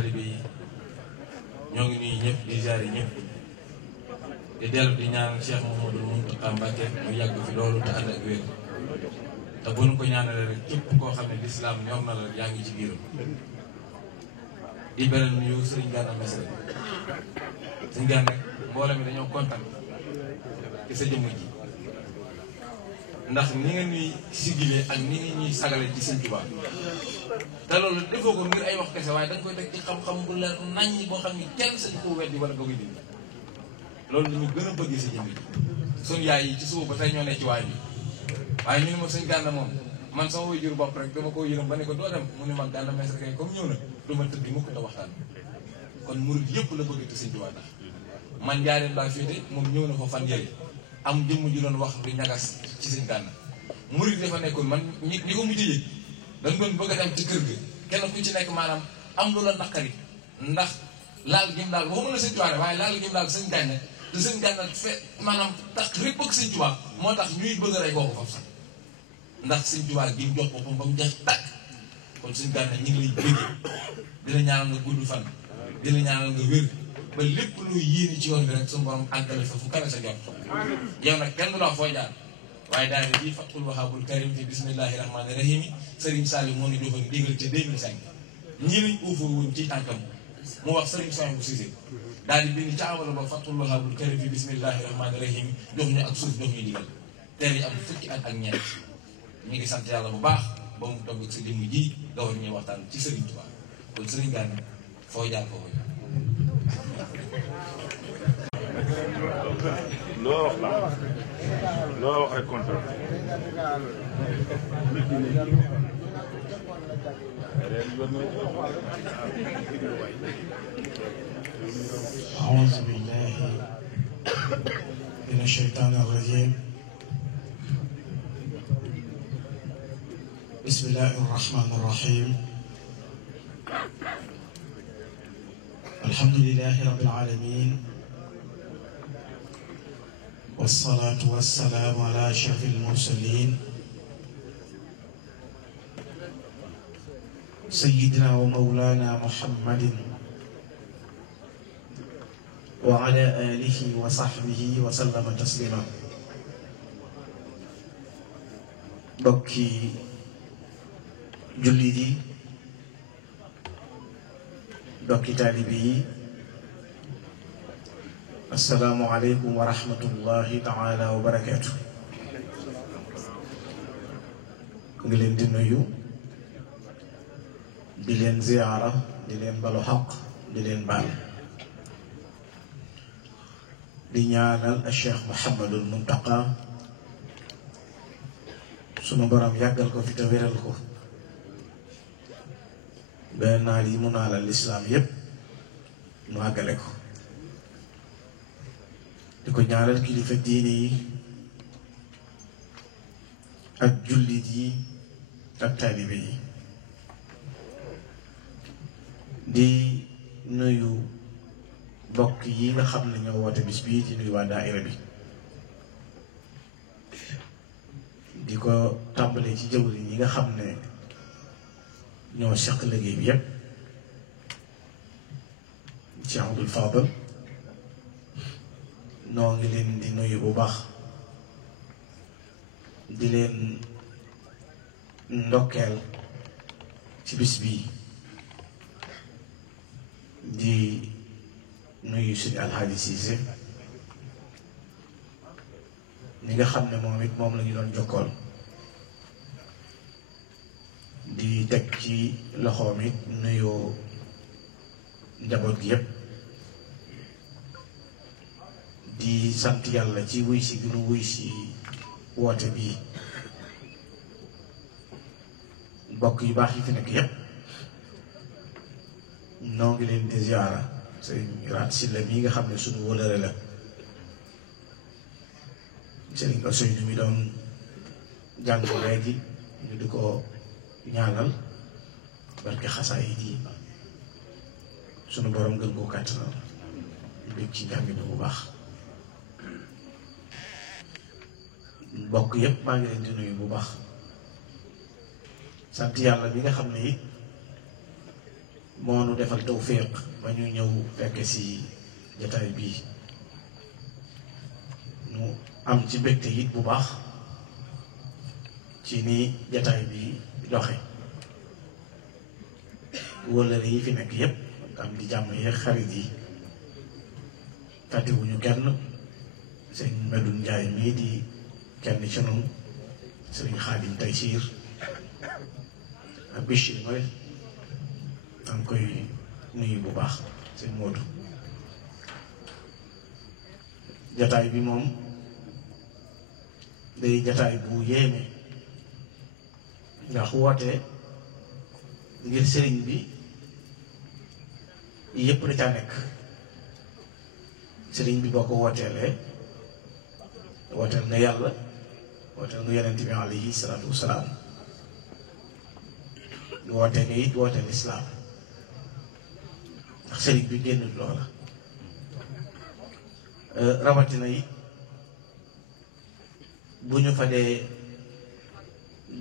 taalibe yi ñoo ngi nuyu ñëpp di ziare ñëpp di dellu di ñaan Cheikh Mouhamadou Mountakha Mbacké mu yàgg fi loolu te ànd ak wér te bu ñu ko ñaanalee rek képp koo xam ne lislaam ñor na la yaa ngi ci biiram. di beral nuyu Serigne Gana Messere Serigne Gana nag mbooloo mi dañoo kontaan ci sa jëmm ji ndax ni nga ñuy sigilee ak ni nga ñuy sagale ci Sëñ Tuubaa te loolu defoo ko ngir ay wax kese waaye dañ koy teg ci xam-xam bu leer naññ boo xam ni kenn sañ koo weddi wala nga koy dindi loolu la ñu gën a bëgg sa jëmm ji. suñu yaay yi ci suba ba tey ñoo ne ci waay bi waaye ñu ne ma Sëñ Gana moom man sama waajur bopp rek dama ko yërëm ba ne ko doo dem mu ne ma Gana Messere kay comme ñëw na du ma tëdd mukk te waxtaan kon murid yëpp la bëgg te Sëñ Tuubaa tax man Njaaréem laa féete moom ñëw na fa fan yële am jëmm ju doon wax lu ñagas ci Sëñ Gana murid dafa nekkoon man ñi ko mujj yëg dañ doon bëgg a dem ci kër ga kenn ku ci nekk maanaam am lu la naqari ndax laal gim daal waxuma la Sëñ Tuubaa waaye laal gim daal Sëñ Gana te Sëñ Gana maanaam tax rek bëgg Sëñ Tuubaa moo tax ñuy bëgg a rey kooku foofu sax ndax Sëñ Tuubaa gi mu jox boppam ba mu jeex tàkk kon Sëñ Gana ñu ngi lay bëgg di la ñaanal nga gudd fan di la ñaanal nga wér ba lépp luy yéene ci yoon bi rek suñu borom àggale fa fu kawe sa jot yow nag kenn du la foo jaar waaye daal di bii Fathul Wahabul Karim fi bismillahi rahmaani rahim Serigne Saliou moo ñu joxoon digal ca 2005 ñii lañ uufoo woon ci tànkam mu wax Serigne Sow bu Cissé daal di bind ca awala ba Fathul Wahabul Karim fi bismillahi rahmaani rahim jox ñu ak suuf jox ñu digal teel yi am fukki at ak ñeent ñu ngi sant yàlla bu baax ba mu toog ak sa jëmm ji nga war ñuy waxtaan ci Serigne Touba kon Serigne Gana foo jaar foo koy loo wax la loo wax rek kontaan أعوذ بالله من الشيطان الرجيم بسم الله الرحمن الرحيم الحمد لله رب العالمين والصلاة والسلام على أشرف المرسلين سيدنا ومولانا محمد وعلى آله وصحبه وسلم تسليما بكي جلدي بكي تالبي السلام عليكم ورحمة الله تعالى وبركاته ngi leen di nuyu di leen ziyaara di leen balu xaq di leen baal di ñaanal Cheikh Mouhamadul Mountakha sunu borom yàggal ko fi te wéral ko benn naal yi mu naalal lislaam yépp mu àggale ko di ko ñaanal kilifa diine yi ak jullit yi ak taalibe yi di nuyu bokk yi nga xam ne ñoo woote bis bii di nuyu waa daaira bi di ko tàmbalee ci jëwriñ yi nga xam ne ñoo seq liggéey bi yépp ci Abdul Fadal noo ngi leen di nuyu bu baax di leen ndokkeel ci bis bii di nuyu suñu Alxaaji Siise ñi nga xam ne moom it moom la ñu doon jokkool di teg ci loxoom it nuyoo njaboot gi yépp di sant yàlla ci wuy si gënu wuy si woote bii mbokk yu baax yi fi nekk yépp noo ngi leen di ziyaara sëriñ Raat Silla mii nga xam ne suñu wëlëre la sëriñ Ousseynou mi doon jàng léegi ñu di ko ñaanal barke xasaay yi sunu borom gën koo kàttanal bég ci njàng mi bu baax mbokk yépp maa ngi leen di nuyu bu baax sant yàlla bi nga xam ne it moo nu defal tawfiq ba ñu ñëw fekk si jataay bii nu am ci mbégte it bu baax ci ni jataay bi doxe wëllëre yi fi nekk yépp am di jàmm yeeg xarit yi fàttewuñu kenn sëñ Medoune Ndiaye mii di kenn ci noonu sëriñ Xaadim Taysiir ak Bichir mooy am koy nuyu bu baax sëñ Modou jataay bi moom day jataay bu yéeme ndax woote ngir sëriñ bi yépp da caa nekk sëriñ bi boo ko wooteelee wooteel nga yàlla wooteel nga yonent bi alayhi salaatu wasalaam wootee nga it wooteel islaam ndax sëriñ bi génn loola rawatina yi bu ñu fa dee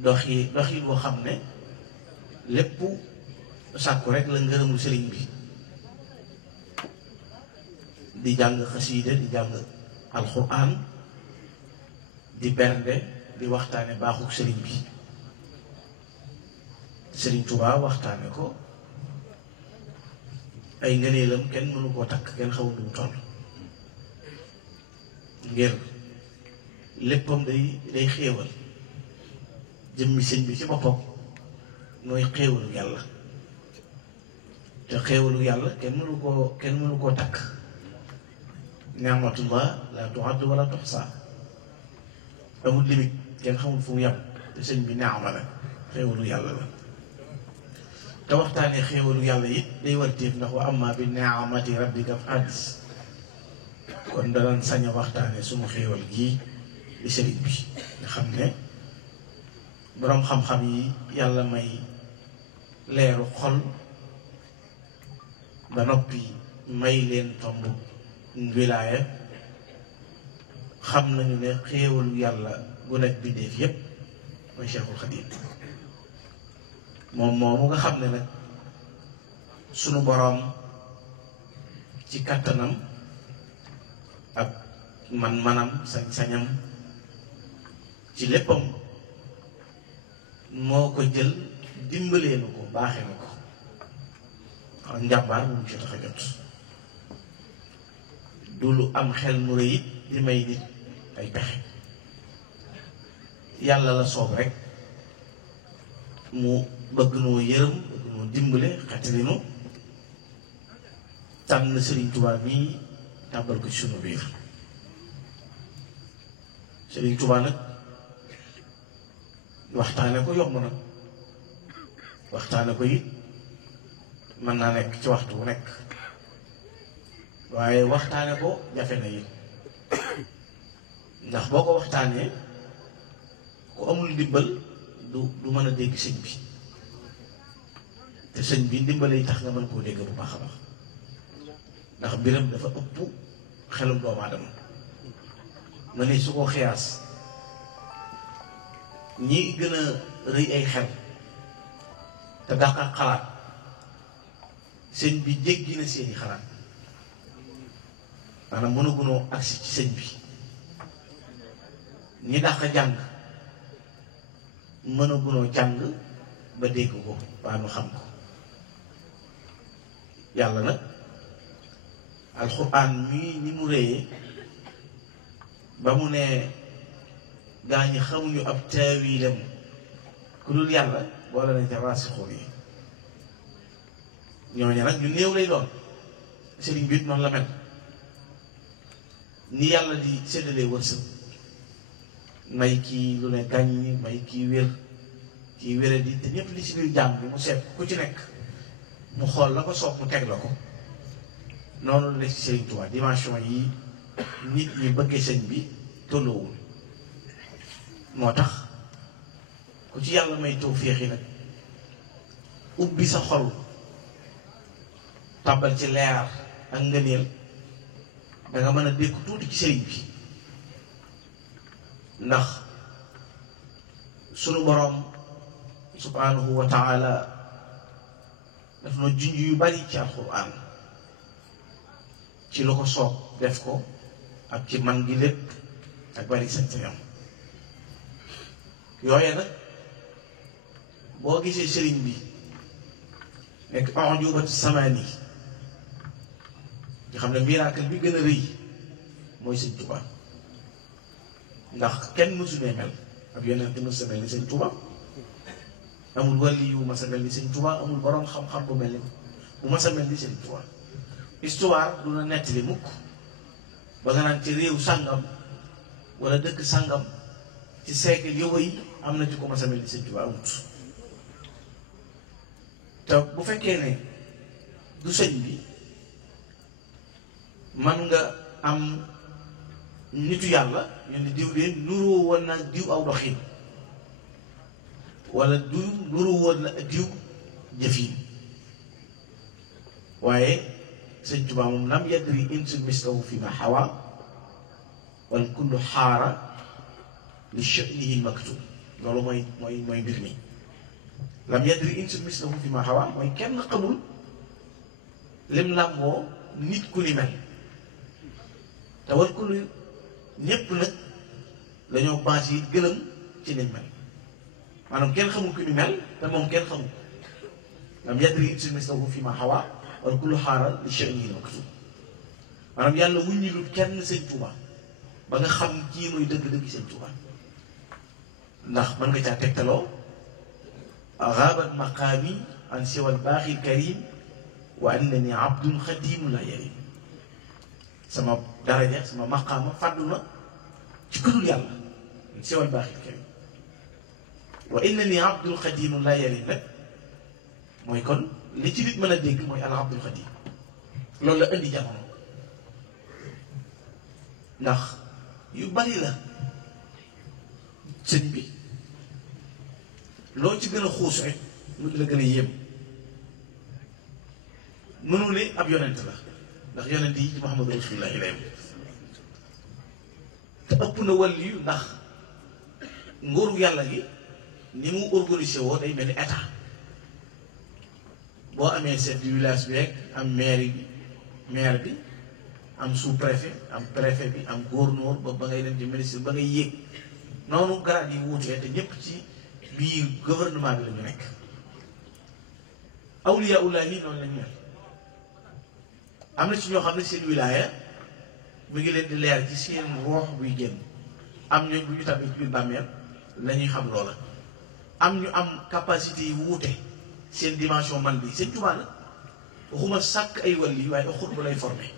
doxi boo xam ne lépp sàkku rek la ngërëmul sëriñ bi di jàng xasiida di jàng alxuraan di bernde di waxtaane baaxuk sëriñ bi sëriñ Tuubaa waxtaane ko ay ngëneelam kenn mënu koo takk kenn xamul nu mu toll ngir léppam day xéewal jëmmi sëñ bi ci boppam nooy xéewalu yàlla te xéewalu yàlla kenn mënu koo takk ni'matullah la tu'addu wala tuhsa amul limite kenn xamul fu mu yem te sëñ bi ni'ma la xéewalu yàlla la te waxtaanee xéewalu yàlla it day war téef ndax wa amma bi ni'mati rabbika fa haddis kon danañ sañ a waxtaanee sunu xéewal gii di sëriñ bi nga xam ne boroom xam-xam yi yàlla may leeru xol ba noppi may leen tomb wilaaya xam nañu ne xéewalu yàlla gu nekk bindeef yépp mooy Cheikhul Khadim moom moomu nga xam ne nag sunu boroom ci kàttanam ak man-manam sañ-sañam ci léppam moo ko jël dimbalee nu ko baaxee na ko ak njàmbaar bu mu ci tax a jot du lu am xel mu rëy it di may nit ay pexe yàlla la soob rek mu bëgg noo yërëm bëgg noo dimbale xettali nu tànn Sëriñ Tuubaa mii tàbbal ko ci sunu biir Sëriñ Tuubaa nag waxtaane ko yomb na waxtaane ko it mën naa nekk ci waxtu wu nekk waaye waxtaane ko jafe na it ndax boo ko waxtaanee ku amul ndimbal du mën a dégg sëñ bi te sëñ bi ndimbal yi tax nga mën koo dégg bu baax a baax ndax mbiram dafa ëpp xelum doomu aadama ma ne su ko xiyaas ñi gën a rëy ay xel te dàq ak xalaat sëñ bi jéggi na seeni xalaat maanaam mënagunoo agsi ci sëñ bi ñi dàq jàng mënagunoo jàng ba dégg ko waa nu xam ko yàlla nag alxuraan mii ni mu réyee ba mu ne gaa ñi xamuñu ab taawilam ku dul yàlla boole nañ ca raasixuun yi ñooñu nag ñu néew lay doon sëriñ bi it noonu la mel ni yàlla di séddalee wërsëg may kii lu ne gàññi may kii wér kii wére di te ñëpp li ci biir jàmm bi mu seet ku ci nekk mu xool la ko soob mu teg la ko noonu la nekk ci Sëriñ Tuubaa dimension yi nit ñi bëggee sëñ bi tolloowul moo tax ku ci yàlla may tawféex yi nag ubbi sa xol tàbbal ci leer ak ngëneel danga mën a dékk tuuti ci sëriñ bi ndax sunu boroom subhanahu wa taala daf noo junj yu bari ci alxuraan ci lu ko soob def ko ak ci man gi lépp ak bari sañ-sañam yooye nag boo gisee sëriñ bi nekk ujubatu samaani nga xam ne miracle bi gën a rëy mooy Sëñ Tuubaa ndax kenn mësu ne mel ab yonent mësu mel ni Sëñ Tuubaa amul wàlli yu mas a mel ni Sëñ Tuubaa amul borom xam-xam bu mel ni bu mas a mel ni Sëñ Tuubaa histoire du la nettali mukk ba nga naan ci réew sàngam wala dëkk sàngam ci siècle yooyu yi am na ci ko mas a mel ni Sëñ Tuubaa amut te bu fekkee ne du sëñ bi man nga am nitu yàlla ñu ne diw de nuroo woon na diw aw doxin wala du nuroo woon na diw jëfin waaye Sëñ Tuubaa moom lam yadri insun mislahu fi ma xawa wal kullu xaara li sha'nihi maktub loolu mooy mbir mi lam yadri insun mislahu fi ma xawa mooy kenn xamul lim làmboo nit ku ni mel te wal kullu ñépp nag dañoo bâche yi gëlëm ci niñ mel maanaam kenn xamul ku ni mel te moom kenn xamul lam yadri insun mislahu fi ma xawa wal kullu xaaral li sha'nihi maktub maanaam yàlla wuññilul kenn Sëñ Tuubaa ba nga xam kii mooy dëgg-dëgg Sëñ Tuubaa ndax mën nga caa tegtaloo gaabat maqaami an siwal baaxil karim wa annani abdun xadimu la yarim sama daraja sama maqaama fàddu na ci këdul yàlla an siwal baaxil karim wa innani abdul xadimu la yarim nag mooy kon li ci nit mën a dégg mooy al abdul xadim loolu la indi jamono ndax yu bari la sëñ bi loo ci gën a xuus rek lu la gën a yéem mënu ne ab yonent la ndax yonent yi ci Muhammadu Rasulullah la yem te ëpp na wàll yu ndax nguuru yàlla gi ni mu organisé woo day mel ni état boo amee chef du village bi rek am maire bi am sous-préfet am préfet bi am gouverneur ba ngay dem ci ministre ba ngay yéeg noonu garaat yi wuutee te ñëpp ci biir gouvernement bi la ñu nekk awliyaullah yi noonu la ñu mel am na ci ñoo xam ne seen wilaaya mu ngi leen di leer ci seen roox buy génn am ñooñ bu ñu tàbbee ci biir bàmmeel la ñuy xam loola am ñu am capacité yi wuute seen dimension man bi Sëñ Tuubaa la waxuma sàkk ay wàll yi waaye xut bu lay formé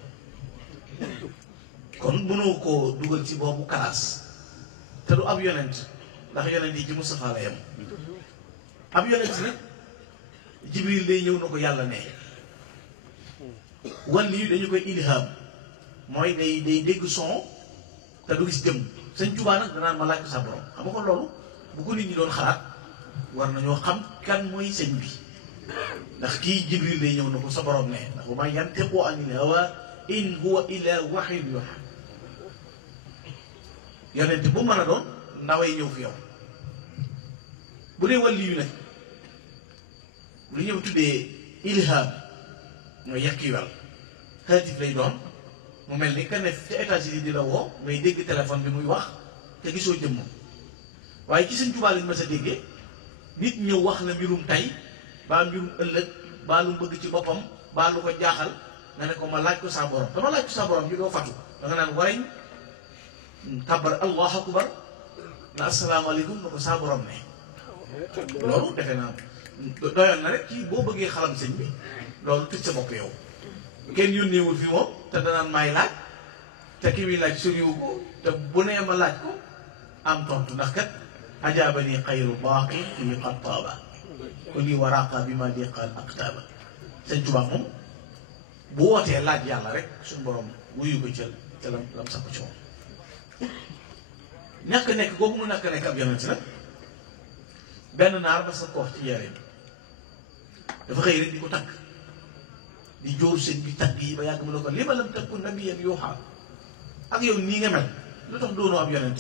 kon mënoo koo dugal ci boobu kalaas te du ab yonent ndax yonent yi ci Mustafaa la yem ab yonent nag Jibril day ñëw na ko yàlla ne wàll yi dañu koy ilham mooy day dégg son te du gis jëm Sëñ Tuubaa nag danaan ma laaj ko sa borom xam nga ko loolu bu ko nit ñi doon xalaat war nañoo xam kan mooy sëñ bi ndax kii Jibril day ñëw na ko sa borom ne ndax wa maa yantiqu anil hawaa in huwa illa wahyun yuuhaa yonent bu mën a doon ndaway ñëw fi yow bu dee wàlli yu nag lu ñëw tuddee ilham mooy yàkkiwal xaatif lay doon mu mel ni ka ne ca États-Unis di la woo ngay dégg téléphone bi muy wax te gisoo jëmm waaye ci Sëñ Tuubaa lañ ma sa déggee nit ñëw wax la mbirum tey baa mbirum ëllëg baa lu bëgg ci boppam baa lu ko jaaxal nga ne ko ma laaj ko sa borom dama laaj ko sa borom ji doo fatu da nga naan warañ kabar allahu akbar na asalaamaaleykum na ko sa borom ne loolu defe naa doyoon na rek kii boo bëggee xalam sëñ bi loolu tëj sa bopp yow kenn yónneewul fi moom te danaan maay laaj te ki muy laaj soriwu ko te bu nee ma laaj ko am tontu ndax kat ajaabani xayru baaqi fii xattaaba ko lii waraqa bi ma diqal aqtaaba Sëñ Tuubaa moom bu wootee laaj yàlla rek suñu borom wuyu ko ca lam sax ko ci moom ñàkk nekk kooku mu ñàkk nekk ab yonent nag benn naar ba sa ko wax ci yareem dafa xëy rek di ko tagg di jóor sëñ bi tagg yi ba yàgg mu ne ko li ma lam takku nabiyyan yuuhaa ak yow nii nga mel lu tax doonoo ab yonent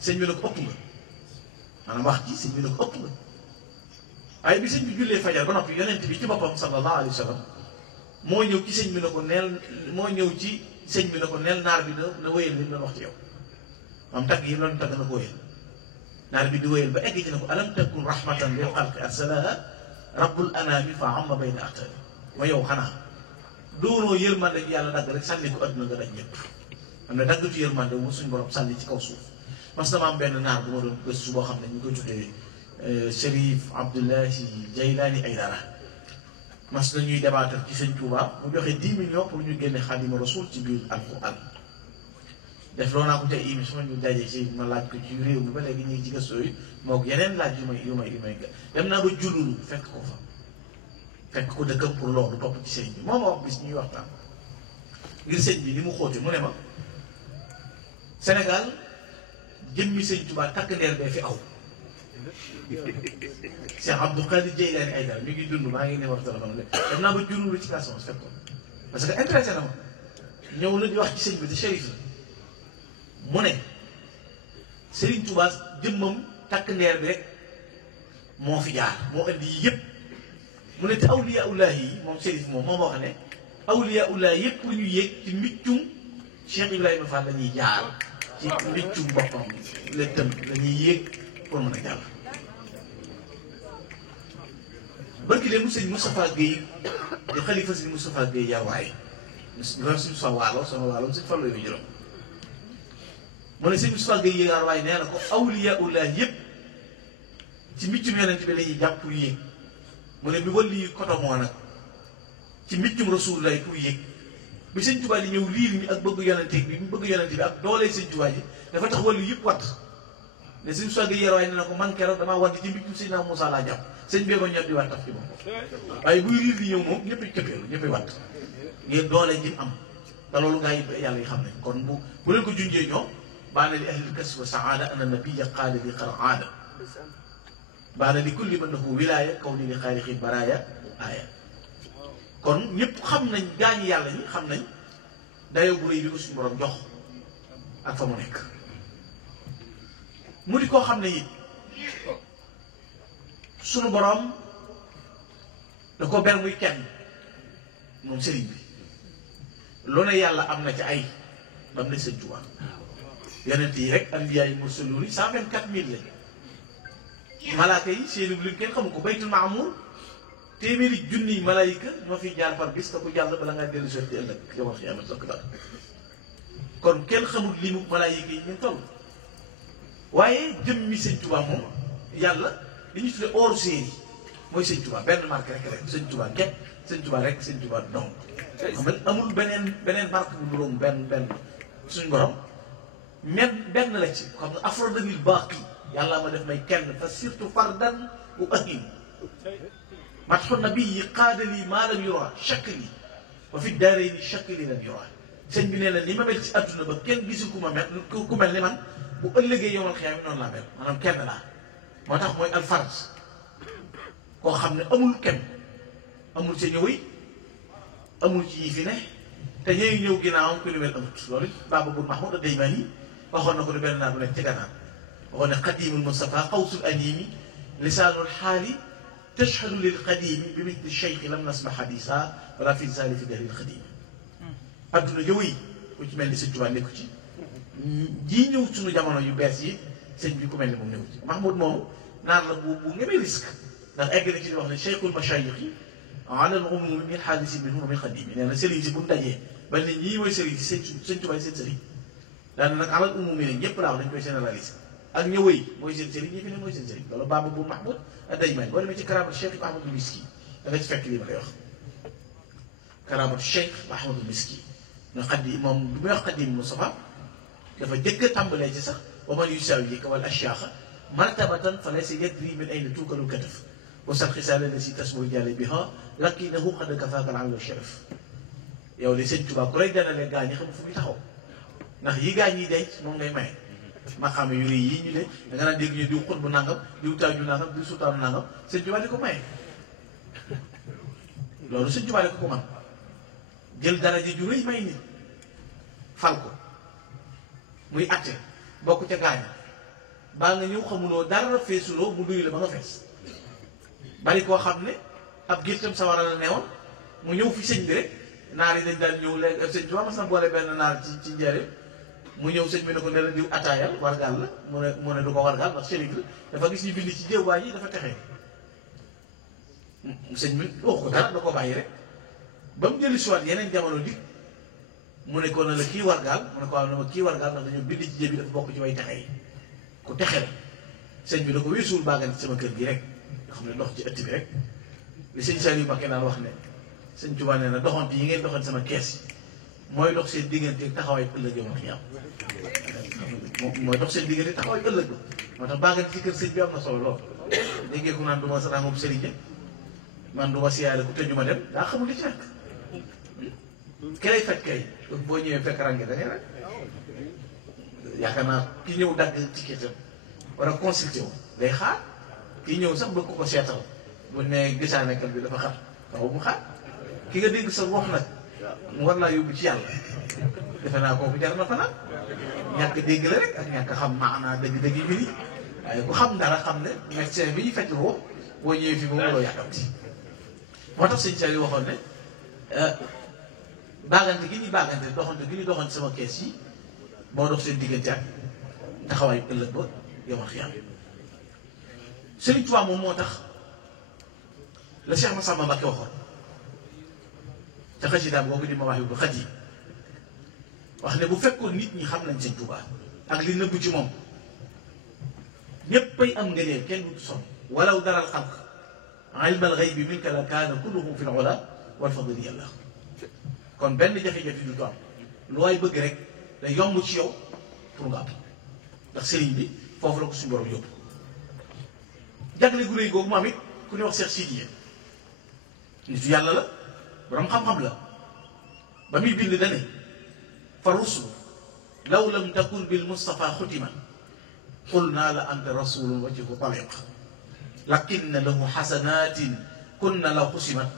sëñ bi ne ko ëpp nga maanaam wax ji sëñ bi ne ko ëpp nga waaye bi sëñ bi jullee fajar ba noppi yonent bi ci boppam sallallahu alayhi wa sallam moo ñëw ci sëñ bi ne ko neel moo ñëw ci sëñ bi ne ko neel naar bi na wéyal li mu doon wax ci yow moom tagg yi mu doon tagg na ko wéyal naar bi di wéyal ba egg ci ne ko alam takun rahmatan lil xalqi arsalaha rabbul anami fa amma bayna aqtari ma yow xanaa doonoo yërmande bi yàlla dagg rek sànni ko adduna nga daj ñëpp am na daggatu yërmande mu suñ borom sànni ci kaw suuf mas dama am benn naar bu ma doon gëstu boo xam ne ñu koy tuddee Chérif Abdoulahi Jaylaani Aydara mas na ñuy débattre ci sëñ Touba mu joxe 10 millions pour ñu génne Xaadimu Rasuul ci biir alquran def loo naa ko tey émission ñu daje ci ma laaj ko ci réew mi ba léegi ñu ngi ci gëstu yooyu moo ko yeneen laaj yu may dem naa ba jululu fekk ko fa fekk ko dëkkam pour loolu topp ci sëñ bi moo ma wax bis ñuy waxtaan ngir sëñ bi li mu xóote mu ne ma Sénégal jëmmi sëñ Touba takk ndeer bee fi aw Cheikh Abdou Khadir Jeylaani Aydara mi ngi dund maa ngi numéro téléphone dem naa ba jululu ci Casamance fekk ko parce que intéressé na ma ñëw na di wax ci sëñ bi di Chérif la mu ne Serigne Touba jëmmam takk ndeer bi rek moo fi jaar moo indi yi yëpp mu ne te awliyaullahi yi moom Chérif moom moo wax ne awliyaullahi yëpp pour ñu yéeg ci mbiccum Cheikh Ibrahima Fall la ñuy jaar ci mbiccum boppam la tëm la ñuy yéeg pour mën a jàll. barki leen mu sëñ Moustapha Guèye di xalifa sëñ Moustapha Guèye yarwaay loolu suñu sa waalo sama waalo suñu fan la yu juróom mu ne sëñ Moustapha Guèye yarwaay nee na ko awliyaullah yëpp ci mbiccum yonent bi la ñuy jàpp pour yéeg mu ne bi wàllu yi kotomoo nag ci mbiccum rasulullah pour yéeg bi sëñ Tuubaa di ñëw liir mi ak bëgg yonent bi mu bëgg yonent bi ak doolee sëñ Tuubaa ji dafa tax wàllu yëpp watt ne sëñ Moustapha Guèye yarwaay nee na ko man keroog damaa wadd ci mbiccum sëñ Moussa laa jàpp sëñ bee ma ñor di waat taf ci moom waaye buy riir di ñëw moom ñëppay këppeelu ñëppay watt ngir doole ji am te loolu gaa yi yàlla yi xam ne kon bu leen ko junjee ñoom baana li ahlil kasbi wa saada ana nabiya qaala li qad aada baana li kulli man lahu wilaaya kaw ni li xaaliqi baraaya aaya kon ñëpp xam nañ gaañi yàlla ñi xam nañ dayoo bu rëy bi ko suñu borom jox ak fa mu nekk mu di koo xam ne it sunu borom da ko ber muy kenn moom sëriñ bi lu ne yàlla am na ci ay ba mu ne sëñ Tuubaa yonent yi rek anbiyaa yi mursaluun yi 124 000 lañ malaaka yi seeni lim kenn xamu ko baytul maamuur téeméeri junniy malaayika ñoo fiy jaar par bis te ku jàll bala ngaa dellu soti ëllëg yawmal qiyaamati akbar kon kenn xamul limu malaayika yi ñu toll waaye jëmmi sëñ Tuubaa moom yàlla li ñu tuddee hors série mooy sëñ Tuubaa benn marque rek sëñ Tuubaa képp sëñ Tuubaa rek sëñ Tuubaa donc xam nga amul beneen marque bu duróom benn suñ borom benn la ci xam nga afrodanil baaqi yàlla ma def may kenn fa surtout fardan u ahim matxu nabii qaadali maa lam yura shakli wa fi daarayni shakli lam yura sëñ bi nee na ni ma mel ci adduna ba kenn gisul ku mel ni man bu ëllëgee yowmal xiyaam noonu laa mel maanaam kenn laa moo tax mooy alfarj koo xam ne amul kenn amul ca ñëwee amul ci yi fi ne te ñooy ñëw ginnaawam ku ni mel amut loolu Baba Boun Mahmoud ad-Daymani waxoon na ko ne benn naa bu nekk ci gànnaaw waxoon ne qadimul Mustafa qawsul animi lisaanul xaali tashhadu lil qadimi bi mithli cheikh lam nasma hadisa wala fi zali fi daril qadimi adduna jëwee ku ci mel ni sëñ Tuubaa nekku ci jii ñëw suñu jamono yu bees yi sëñ bi ku mel ni moom nekku ci Mahmoud moomu naar la bu ngemee risque ndax egg na ci di wax ne cheikhul mashayikh yi ala al umumi min xaalisi min huma min xadimi nee na sëriñ si bu ñu dajee ba ne ñii mooy sëriñ si sëñ Tuubaa seen sëriñ daana nag alal umumi ne ñëpp laa wax dañ koy généraliser ak ñëwëy mooy seen sëriñ ñi fi ne mooy seen sëriñ loolu Baba Boun Mahmoud ad-Daymani boo demee ci karaamatu Cheikh Ahmadul Miski da nga ci fekk lii ma lay wax karaamatu Cheikh Ahmadul Miski nga xaddi moom du muy wax xaddim Mustafa dafa jëkk a tàmbalee ci sax wa man yusaawika wal ashyaaxa martabatan fa laysa yadri min ayna tuukalu kataf wasal xisaale la si tasmoy jàlle bi ha lakinahu xad kafaaka al sharaf yow de sëñ Tuubaa ku lay danalee gaañ ñi xam fu muy taxaw ndax yi gaañ yi denc moom ngay maye ma xam yu rëy yii ñu ne da nga naan dégg ñu diw xut bu nangam diw taaju nangam diw sultaanu nangam sëñ Tuubaa di ko maye loolu sëñ Tuubaa di ko man jël daraja ju rëy may nit fal ko muy atte bokk ca gaaña baa nga ñëw xamuloo dara feesuloo mu duy la ba nga fees bari koo xam ne ab géttam sawara la newoon mu ñëw fi sëñ bi rek naar yi dañ daan ñëw léegi sëñ Tuubaa mas na boole benn naar ci njëriñ mu ñëw sëñ bi ne ko ne la diw ataayal wargal la mu ne du ko wargal ndax shérif la dafa gis ñu bind ci jéew waa ji dafa texee sëñ bi waxu ko dara da ko bàyyi rek ba mu jëli siwaat yeneen jamono di mu ne ko ne la kii wargal mu ne ko am na ma kii wargal ndax dañoo bind ci jéeb bi dafa bokk ci way texe yi ku texe la sëñ bi da ko weesuwul bàggan ci sama kër gi rek nga xam ne dox ci ëtt bi rek li sëñ Saliou Mbacké naan wax ne sëñ Tuubaa nee na doxante yi ngeen doxante sama kees mooy dox seen diggante ak taxawaay ëllëg yow ma xiyam mooy dox seen diggante taxawaay ëllëg ba moo tax bàggan ci kër sëñ bi am na solo lool déggee ku naan du ma sarangub sëriñ man du ma siyaare ku tëju ma dem daa xamul li ci nekk ki lay fekk kay boo ñëwee fekk range da ngay rek yaakaar naa ki ñëw dagg ticket war a consulté wu day xaar ki ñëw sax bëgg ko seetal bu ne gisaanekat bi dafa xat xaw mu xaar ki nga dégg sa wax nag mu war laa yóbbu ci yàlla defe naa kooku jar na fa nag ñàkk dégg la rek ak ñàkk xam maanaa dëgg-dëgg yi mbiri waaye ku xam dara xam ne médecin bi ñu fekk woo boo ñëwee fi moom loo yàkkamti moo tax sëñ Saliou waxoon ne baagante gi ñuy baagante doxante gi ñuy doxante sama kees yi boo dox seen diggante ak taxawaayu ëllëg ba yomal xiyaam Sëriñ Tuubaa moom moo tax la Cheikh Massamba Mbacké waxoon ca xasidaam boobu di Mawaahibul Xadiim wax ne bu fekkoon nit ñi xam nañ Sëriñ Tuubaa ak li nëbbu ci moom ñéppay am ngëneel kenn du sonn walaw daral xalq ilmal ghaybi minka la kaana kulluhum fil ula wal fadli yàlla kon benn jafe-jafe du am lu waay bëgg rek da yomb ci yow pour nga am ndax sëriñ bi foofu la ko suñu borom yóbbu jagle gu réy googu maam it ku ne wax Cheikh Sidiye nitu yàlla la borom xam-xam la ba muy bind dane fa ruslu law lam takun bil Mustafa xutiman qul naa la anta rasulun wajhu taliq lakinna lahu xasanatin kunna la xusimat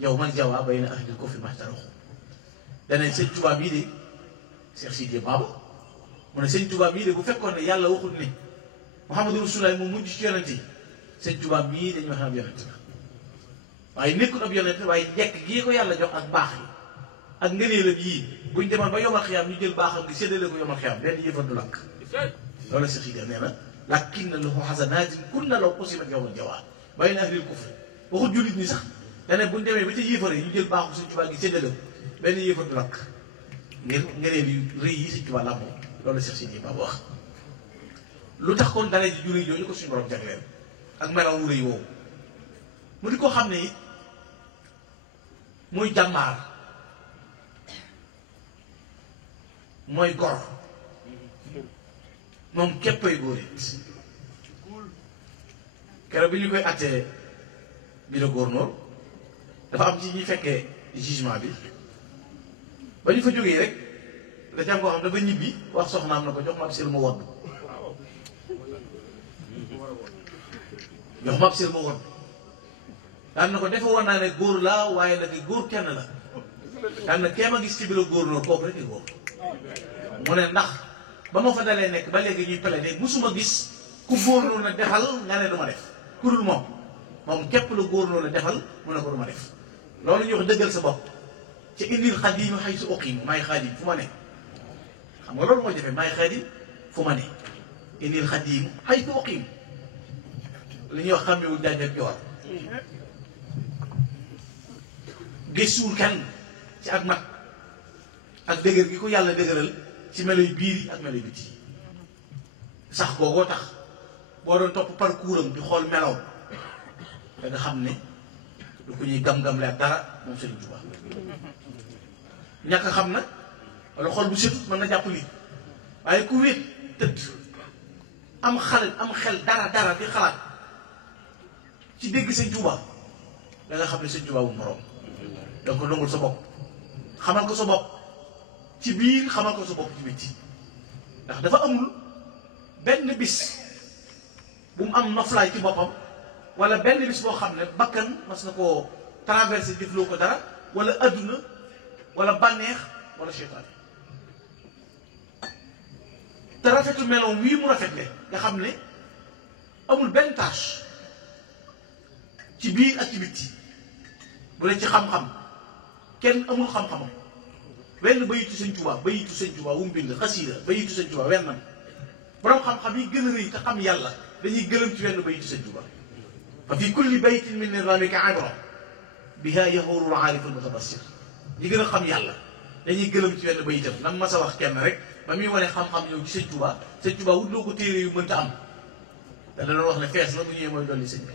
yawmal jawaa bayna ahlil kufri maxtaraxu dane sëñ Tuubaa bii de Cheikh Sidiye Baba mu ne sëñ Tuubaa bii de bu fekkoon ne yàlla waxul ni Muhammadu Rasulullaah mu mujj ci yonent yi sëñ Tuubaa mii dañuy wax ne ab yonent la waaye nekkul ab yonent waaye njekk gii ko yàlla jox ak baax yi ak ngëneelam yii buñ demoon ba yomal xiyaam ñu jël baaxam gi séddale ko yomal xiyaam benn yëfar du lakk loolu Cheikh Sidiye nee na lakinna lahu xasanaatin kunna law qusimat yawmal jawaa bayna ahlil kufri waxul jullit ñi sax dane buñ demee ba ca yëfar yi ñu jël baaxu sëñ Tuubaa gi séddale ko benn yëfar du lakk ngir ngëneel yu rëy yi sëñ Tuubaa làmboo loolu Cheikh Sidiye Baba wax lu tax kon dara ji ju rëy jooju ko suñu borom jagleel ak melaw mu rëy woowu mu di ko xam ne it muy jàmbaar mooy gor moom képpay góor it keroog bi ñu koy attee bi la góornóor dafa am ci ñi fekkee jugement bi ba ñu fa jógee rek da ca am koo xam dafa ñibbi wax soxnaam na ko jox ma ab sër ma wodd jox ma ab sër ma wodd daan na ko defe woon naa ne góor laa waaye nag góor kenn la daan na kéem a gis ci bi la góornóor kooku rek di góor mu ne ndax ba ma fa dalee nekk ba léegi ñuy pele de musuma gis ku góornóor na defal nga ne du ma def ku dul moom moom képp la góornóor na defal mu ne ko du ma def loolu ñuy wax dëggal sa bopp ci indil xadim xay su uqim maay xadim fu ma ne xam nga loolu moo jafe maay xadim fu ma ne indil xadim xay su uqim li ñuy wax xàmmewul jaaj ak joor gëstuwul kenn ci ak mat ak dëgër gi ko yàlla dëgëral ci melo yu biir yi ak melo yu biti sax googoo tax boo doon topp parcours am di xool melow da nga xam ne du ko ñuy gam-gam le ak dara moom Sëriñ Tuubaa ñàkk xam nag wala xool bu setut mën na jàpp lii waaye ku wéet tëdd am xel dara di xalaat ci dégg Sëriñ Tuubaa da nga xam ne Sëriñ Tuubaa wu moroom donc nangul sa bopp xamal ko sa bopp ci biir xamal ko sa bopp ci bitti ndax dafa amul benn bis bu mu am noflaay ci boppam wala benn bis boo xam ne bakkan mas na koo traversé jëfloo ko dara wala adduna wala bànneex wala seytaane te rafetu meloom wii mu rafetle nga xam ne amul benn tâche ci biir ak ci bitti bu dee ci xam-xam kenn amul xam-xamam wenn bayitu Sëñ Tuubaa wu mu bind xasiida bayitu Sëñ Tuubaa wennam borom xam-xam yi gën a rëy te xam yàlla dañuy gëlëm ci wenn bayitu Sëñ Tuubaa fa fi kulli baytin min nizaamika ibra biha yahuuru al-aarif al-mutabassir ñi gën a xam yàlla dañuy gëlëm ci wenn bayitam nam ma sa wax kenn rek ba muy wane xam-xam ñëw ci Sëñ Tuubaa wut loo ko téere yu mënta am da doon wax ne fees la bu ñëwee mooy dolli sëñ bi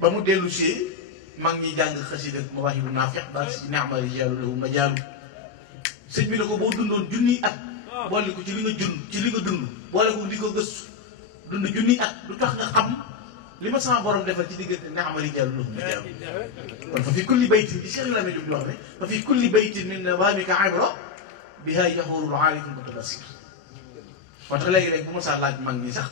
ba mu dellu si mag ñi jàng xasida Mawaahibu Naafi' ba si ni'ma rijaalu lahu majaalu sëñ bi ne ko boo dundoon junniy at boole ko ci li nga dund boole ko di ko gëstu dund junniy at lu tax nga xam li ma sama borom defal ci diggante ni'ma rijaalu lahu majaalu kon fa fi kulli baytin di Cheikh Ibrahima Diop di wax ne fa fi kulli baytin min nizaamika ibra biha yahuuru al-aarif al-mutabassir moo tax léegi rek bu ma saa laaj mag ñi sax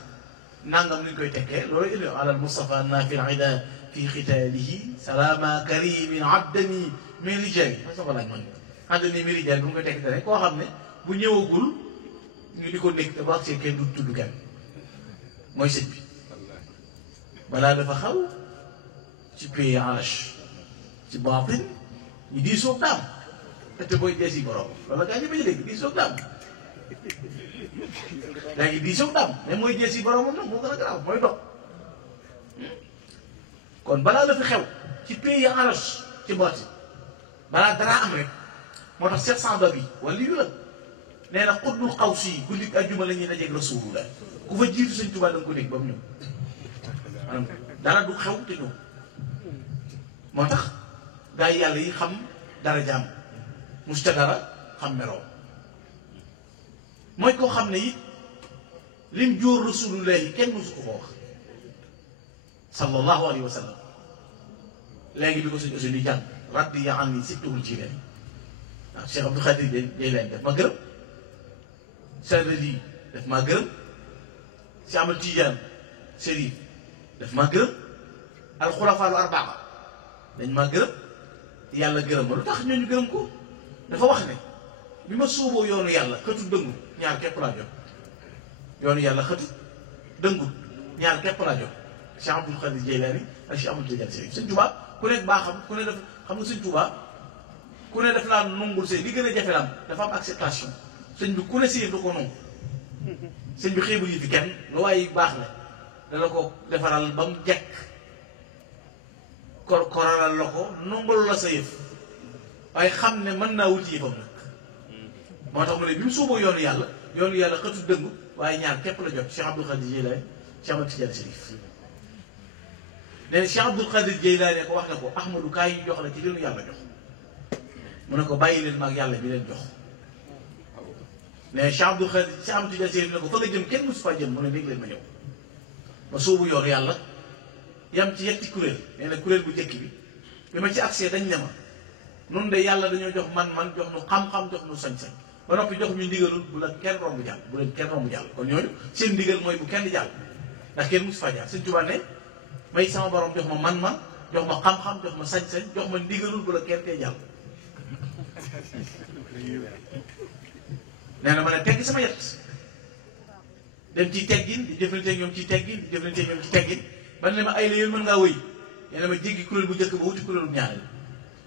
nangam ni ñu koy tekkee loolu indi alal Mustafa naafil ida fi xitaalihi salaama karimin abdani min rijaali ma soo ko laaj man abdani min rijaali bu mu koy tekkee rek koo xam ne bu ñëwagul ñu di ko nekk te bu agsee kenn du tudd kenn mooy sëñ bi balaa dafa xaw ci pays arash ci baatin ñu diisoo daam te booy dees yi borom wala gaa ñi bañ a dégg diisoo daam léegi diisoo daam mais mooy jees yi boromam nag moo gën a garaaw mooy dox kon balaa la fi xew ci pays arash ci booti balaa dara am rek moo tax 700 bi wala yu la nee na xuddul xaw si guddi ajjuma la ñuy dajeeg rasulullah ku fa jiitu Sëñ Tuubaa da nga ko dégg ba mu ñëw maanaam dara du xew te ñëw moo tax gaa yi yàlla yi xam dara jàmm mus ca dara xam meroo mooy koo xam ne it lim jóor rasulullah yi kenn musu ko wax sallallahu alayhi wa sallam léegi bi ko suñu aussi di jàng raddi ya an ni sittuwul ci leen waaw Cheikh Abdou Khadir Jeylaani daf ma gërëm Sadali daf maa gërëm si Ahmad Tijaan Chérif daf maa gërëm alxulafaalu arbaa dañ maa gërëm yàlla gërëm ma lu tax ñooñu gërëm ko dafa wax ne bi ma suuboo yoonu yàlla xëtu dëngu ñaar képp laa jot yoonu yàlla xëtu dëngu ñaar képp laa jot Cheikh Abdou Khadir Jeylaani ak Cheikh Ahmad Tijaan Chérif Sëñ Tuubaa ku nekk baa ku ne def xam nga Sëñ Tuubaa ku ne def laa nungul sëy li gën a jafe la am dafa am acceptation sëñ bi ku ne si yëf da ko nangu sëñ bi xeebul yi fi kenn lu waaye baax la dala ko defaral ba mu jekk koralal la ko nungul la sa yëf waaye xam ne mën naa wuti yëfam nag moo tax mu ne bi mu suuboo yoonu yàlla xëtu dëngu waaye ñaar képp la jot Cheikh Abdou Khadir Jeylaani Cheikh Ahmad Tijaan Chérif nee na Cheikh Abdou Khadir Jeylaani ko wax ne ko Ahmadou kaay yi jox la ci leenu yàlla jox mu ne ko bàyyi leen maag yàlla bi leen jox mais Cheikh Abdou Khadir Cheikh Ahmad Tijaan Chérif ne ko fa nga jëm kenn mosu faa jëm mu ne dégg leen ma ñëw ma soobu yoonu yàlla yam ci yetti kuréel nee na kuréel bu njëkk bi ma ci accès dañ ne ma nun de yàlla dañoo jox man jox nu xam-xam jox nu sañ-sañ ba noppi jox ñu ndigalul bu la kenn romb jàll bu leen kenn romb jàll kon ñooñu seen ndigal mooy bu kenn jàll ndax kenn mosu faa jàll Sëñ Tuubaa ne may sama borom jox ma man jox ma xam-xam jox ma sañ-sañ jox ma ndigalul bu la kenn tee jàll nee na ma ne teggi sama yet dem ciy teggin di jëflanteeg ñoom ciy teggin di jëflanteeg ñoom ci teggin ba ne ma ay la yoon mën ngaa wëy nee na ma jéggi kuréel bu njëkk ba wuti kuréelub ñaareel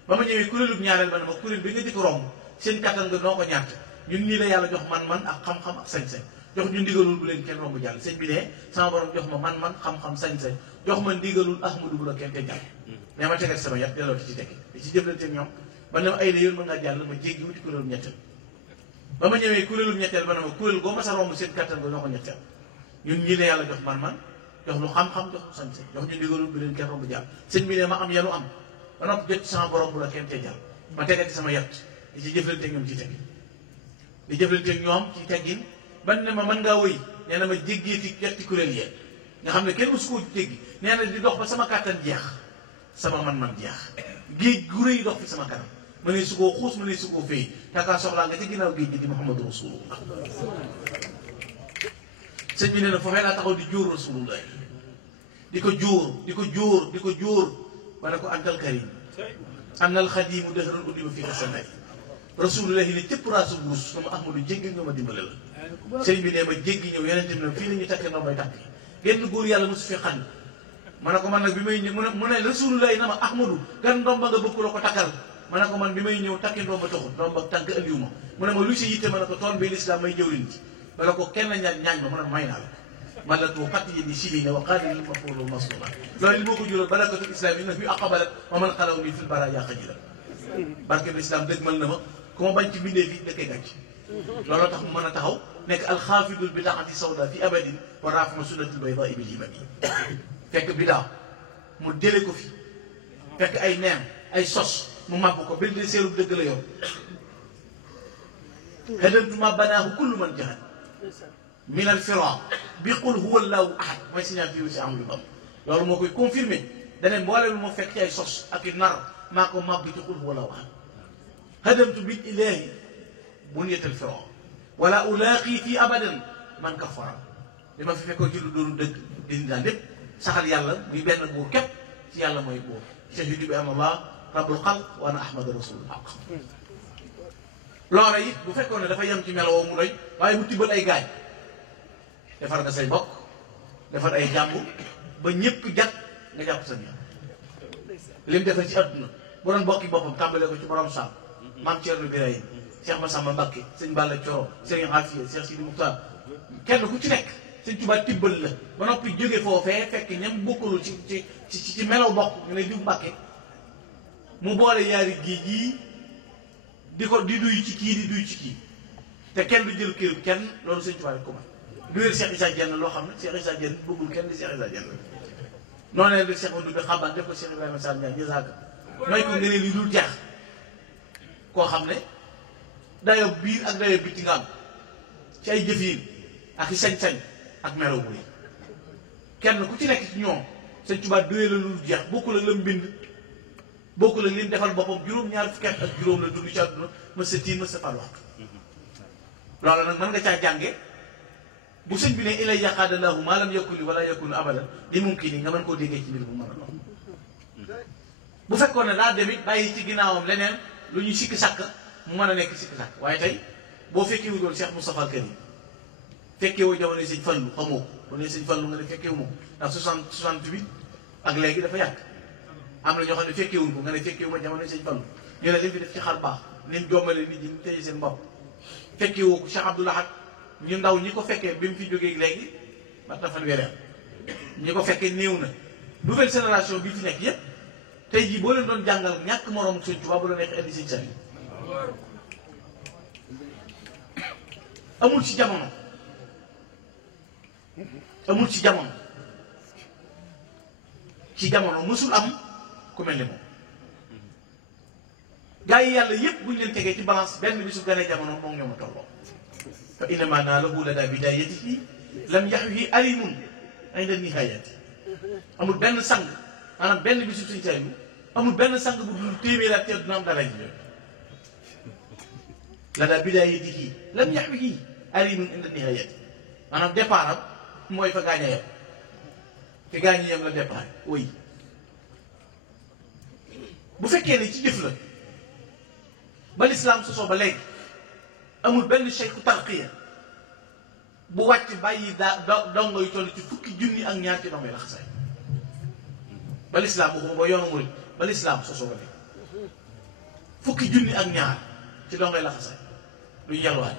ba ma ñëwee kuréelub ñaareel ba ne ma kuréel bi nga jëkk romb seen kattan nga noo ko ñàkk ñun nii la yàlla jox man ak xam-xam ak sañ-sañ jox ñu ndigalul bu leen kenn romb jàll sëñ bi ne sama borom jox ma man xam-xam sañ-sañ jox ma ndigalul ahmadu bu la kenn te jàll mais ma tegal sama yet delloo ci teggin di ci jëflanteeg ñoom ba ne ma ay la yoon mën ngaa jàll ma jéggi wuti kuréelub ñetteel ba ma ñëwee kuréelub ñetteel ba ne ma kuréel goo ma sa romb seen kattan nga noo ko ñetteel ñun ñii la yàlla jox man jox lu xam-xam jox lu sañ-sañ jox ñu ndigalul bu leen kenn romb jàll sëñ bi ne ma am yanu am ba noppi jot ci sama borom bu la kenn te jàll ma tegal ci sama yet di ci jëflanteeg ñoom ci teggin di jëflanteeg ñoom ci teggin ban ne ma mën ngaa wëy nee na ma jéggeeti yetti kuréel yee nga xam ne kenn musu koo jéggi nee na di dox ba sama kàttan jeex sama man jeex géej gu rëy dox fi sama kanam ma ne su koo xuus ma ne su koo fay takaa soxlaa nga ci ginnaaw géej gi di Muhammadu Rasulullah sëñ bi nee na foofee laa taxaw di jóor Rasulullah di ko jóor ba ne ko antal karim annal xadimu dëxëral uddi ba fii xasanay Rasulullah ne cëpp raasu burus sama Ahmadu jéggi nga ma dimbale la sëñ bi ne ma jéggi ñëw yeneen tamit fii la ñuy takkee ndox may takk genn góor yàlla mosu fi xam ma ne ko man nag bi may ñëw mu ne rasulullah na ma ahmadu gan ndomba nga bëgg la ko takkal ma ne ko man bi may ñëw takki ndomba taxul ndomba tànk andiwu ma mu ne ma lu si yitte ma ne ko tool bi l'islam may jëwriñ ci ma ne ko kenn ñaañ ma mu ne may naa la man la too xatti yéen di sili ne wa qaadi li ma foolu masula loolu li moo ko jural barakatul islam yi nag fi aqabalat ma man xalaw ni fil bara yàq ji la barke bi islam dëgg mën na ma ku ma bañ ci bindee fi dëkkee gàcc looloo tax mu mën a taxaw nekk alxaafidul bidaati sawda fi abadin wa raafima sunnatil bayda ibil imani fekk bidaa mu jële ko fi fekk ay neen ay sos mu màbb ko bindee seerub dëgg la yoon hadamtuma banaahu kullu man jahat min al fira bi qul huwa allahu ahad mooy signature si Amadou Bamba loolu moo koy confirmé daneen mboole lu ma fekk ci ay sos ak i nar maa ko màbb ci qul huwa allahu ahad hadamtu bil ilahi bunyatal fira wala ulaaqi fii abadan man kafara li ma fi fekkoon ci lu doon dëgg dindi daal lépp saxal yàlla muy benn buur képp ci yàlla mooy buur shahidu bi anna allah rabbul xalq wa ana ahmadu rasulul haq loola it bu fekkoon ne dafa yem ci meloo mu doy waaye bu tibbal ay gaañ defar nga say bokk defar ay jàmbu ba ñëpp jàpp nga jàpp sa ñaar lim defal ci adduna bu doon bokki boppam tàmbale ko ci borom Saam maam Thierno Birahim Cheikh Massamba Mbacké sëñ Balla Coro Serigne Afia Cheikh Sidi Moukhtar kenn ku ci nekk sëñ Tuubaa tibbal la ba noppi jóge foofee fekk ñam bokkalul ci melaw bokk ñu ne diw Mbacké mu boole yaari géej yi di duy ci kii di duy ci kii te kenn du jël kër kenn loolu sëñ Tuubaa rek ko may du wér Cheikh Issa Diène loo xam ne Cheikh Issa Diène bëggul kenn di Cheikh Issa Diène noonu la def Cheikh Abdou bi xabaat def ko Cheikh Ibrahima Sall Ndiaye jësaaka may ko ngëneel yi dul jeex koo xam ne dayo biir ak dayo bitti nga am ci ay jëfiin ak i sañ-sañ ak melo bu kenn ku ci nekk ci ñoom sëñ Tuubaa doye la lu jeex bokkul ak la mbind bokkul ak li mu defal boppam juróom-ñaar fukki at ak juróom la dund ci àdduna mës sa tiin mës sa fal waxtu loolu nag mën nga caa jànge bu sëñ bi ne ilay yaqaadallahu maa lam yakun li wala yakun abadan li mumkin ni nga mën koo déggee ci mbir bu mën a doon bu fekkoon ne daa demit bàyyi ci ginnaawam leneen lu ñuy sikki sàkk mu mën a nekk sikki sàkk waaye tey boo fekkee wu doon Cheikh Moustapha Al Karim fekkee woo jamono sëñ Fallu xamoo ko bu ne sëñ Fallu nga ne fekkee wu ma ko ndax 68 ak léegi dafa yàgg am na ñoo xam ne fekkee wuñ ko nga ne fekkee wu ma jamono sëñ Fallu ñu ne li fi def ci xar baax ni mu jombale nit ñi ñu tëye seen bopp fekkee woo ko Cheikh Abdoul Ahad ñu ndaw ñi ko fekkee bi mu fi jógee léegi mat na fanweeri at ñi ko fekkee néew na nouvelle génération bi fi nekk yépp tey jii boo leen doon jàngal ñàkk moroom sëñ Tuubaa bu la nekk indi sëñ Saliou amul ci jamono amul ci jamono mësul am ku mel ni moom gaa yi yàlla yépp buñ leen tegee ci balance benn bisu ganee jamono moom ñoo ma tolloo fa innama naalahu lada bidayatihi lam yaxwihi alimun inda nihayati amul benn sang maanaam benn bisu sëñ Saliou amul benn sang bu dul téeméer ak teer dina am dara ji lada bidayatihi lam yaxwihi alimun inda nihayati maanaam départ am mooy fa gaañ a yem fi gaañ a yem la départ oui bu fekkee ne ci jëf la ba lislaam sosoo ba léegi amul benn cheikhu tarqiya bu wàcc bàyyi dongo yu toll ci fukki junni ak ñaar ci dongo yi laxasaay ba lislaam waxuma ba yoonu murid ba lislaam sosoo ba léegi fukki junni ak ñaar ci dongo yi laxasaay duñu yalwaay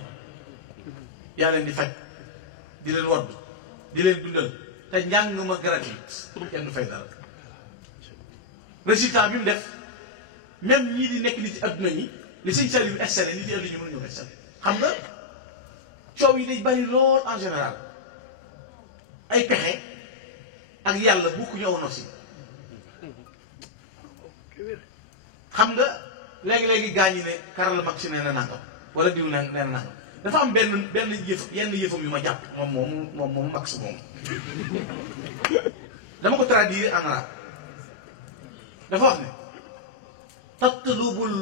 yaa leen di faj di leen wodd di leen dundal te njàng ma gratuit pour kenn du fay dara résultat bi mu def même ñii di nekk nit ci adduna ñi li sëñ Saliou installé nit yi adduna ñu mënuñu ko installé xam nga coow yi day bari lool en général ay pexe ak yàlla bokkuñu aw nosi xam nga léegi-léegi gaañ yi ne Karl Marx nee na nangam wala diw nee na nangam dafa am benn yenn yëfam yu ma jàpp moom Marx moom dama ko traduire en arabe dafa wax ne tatlubul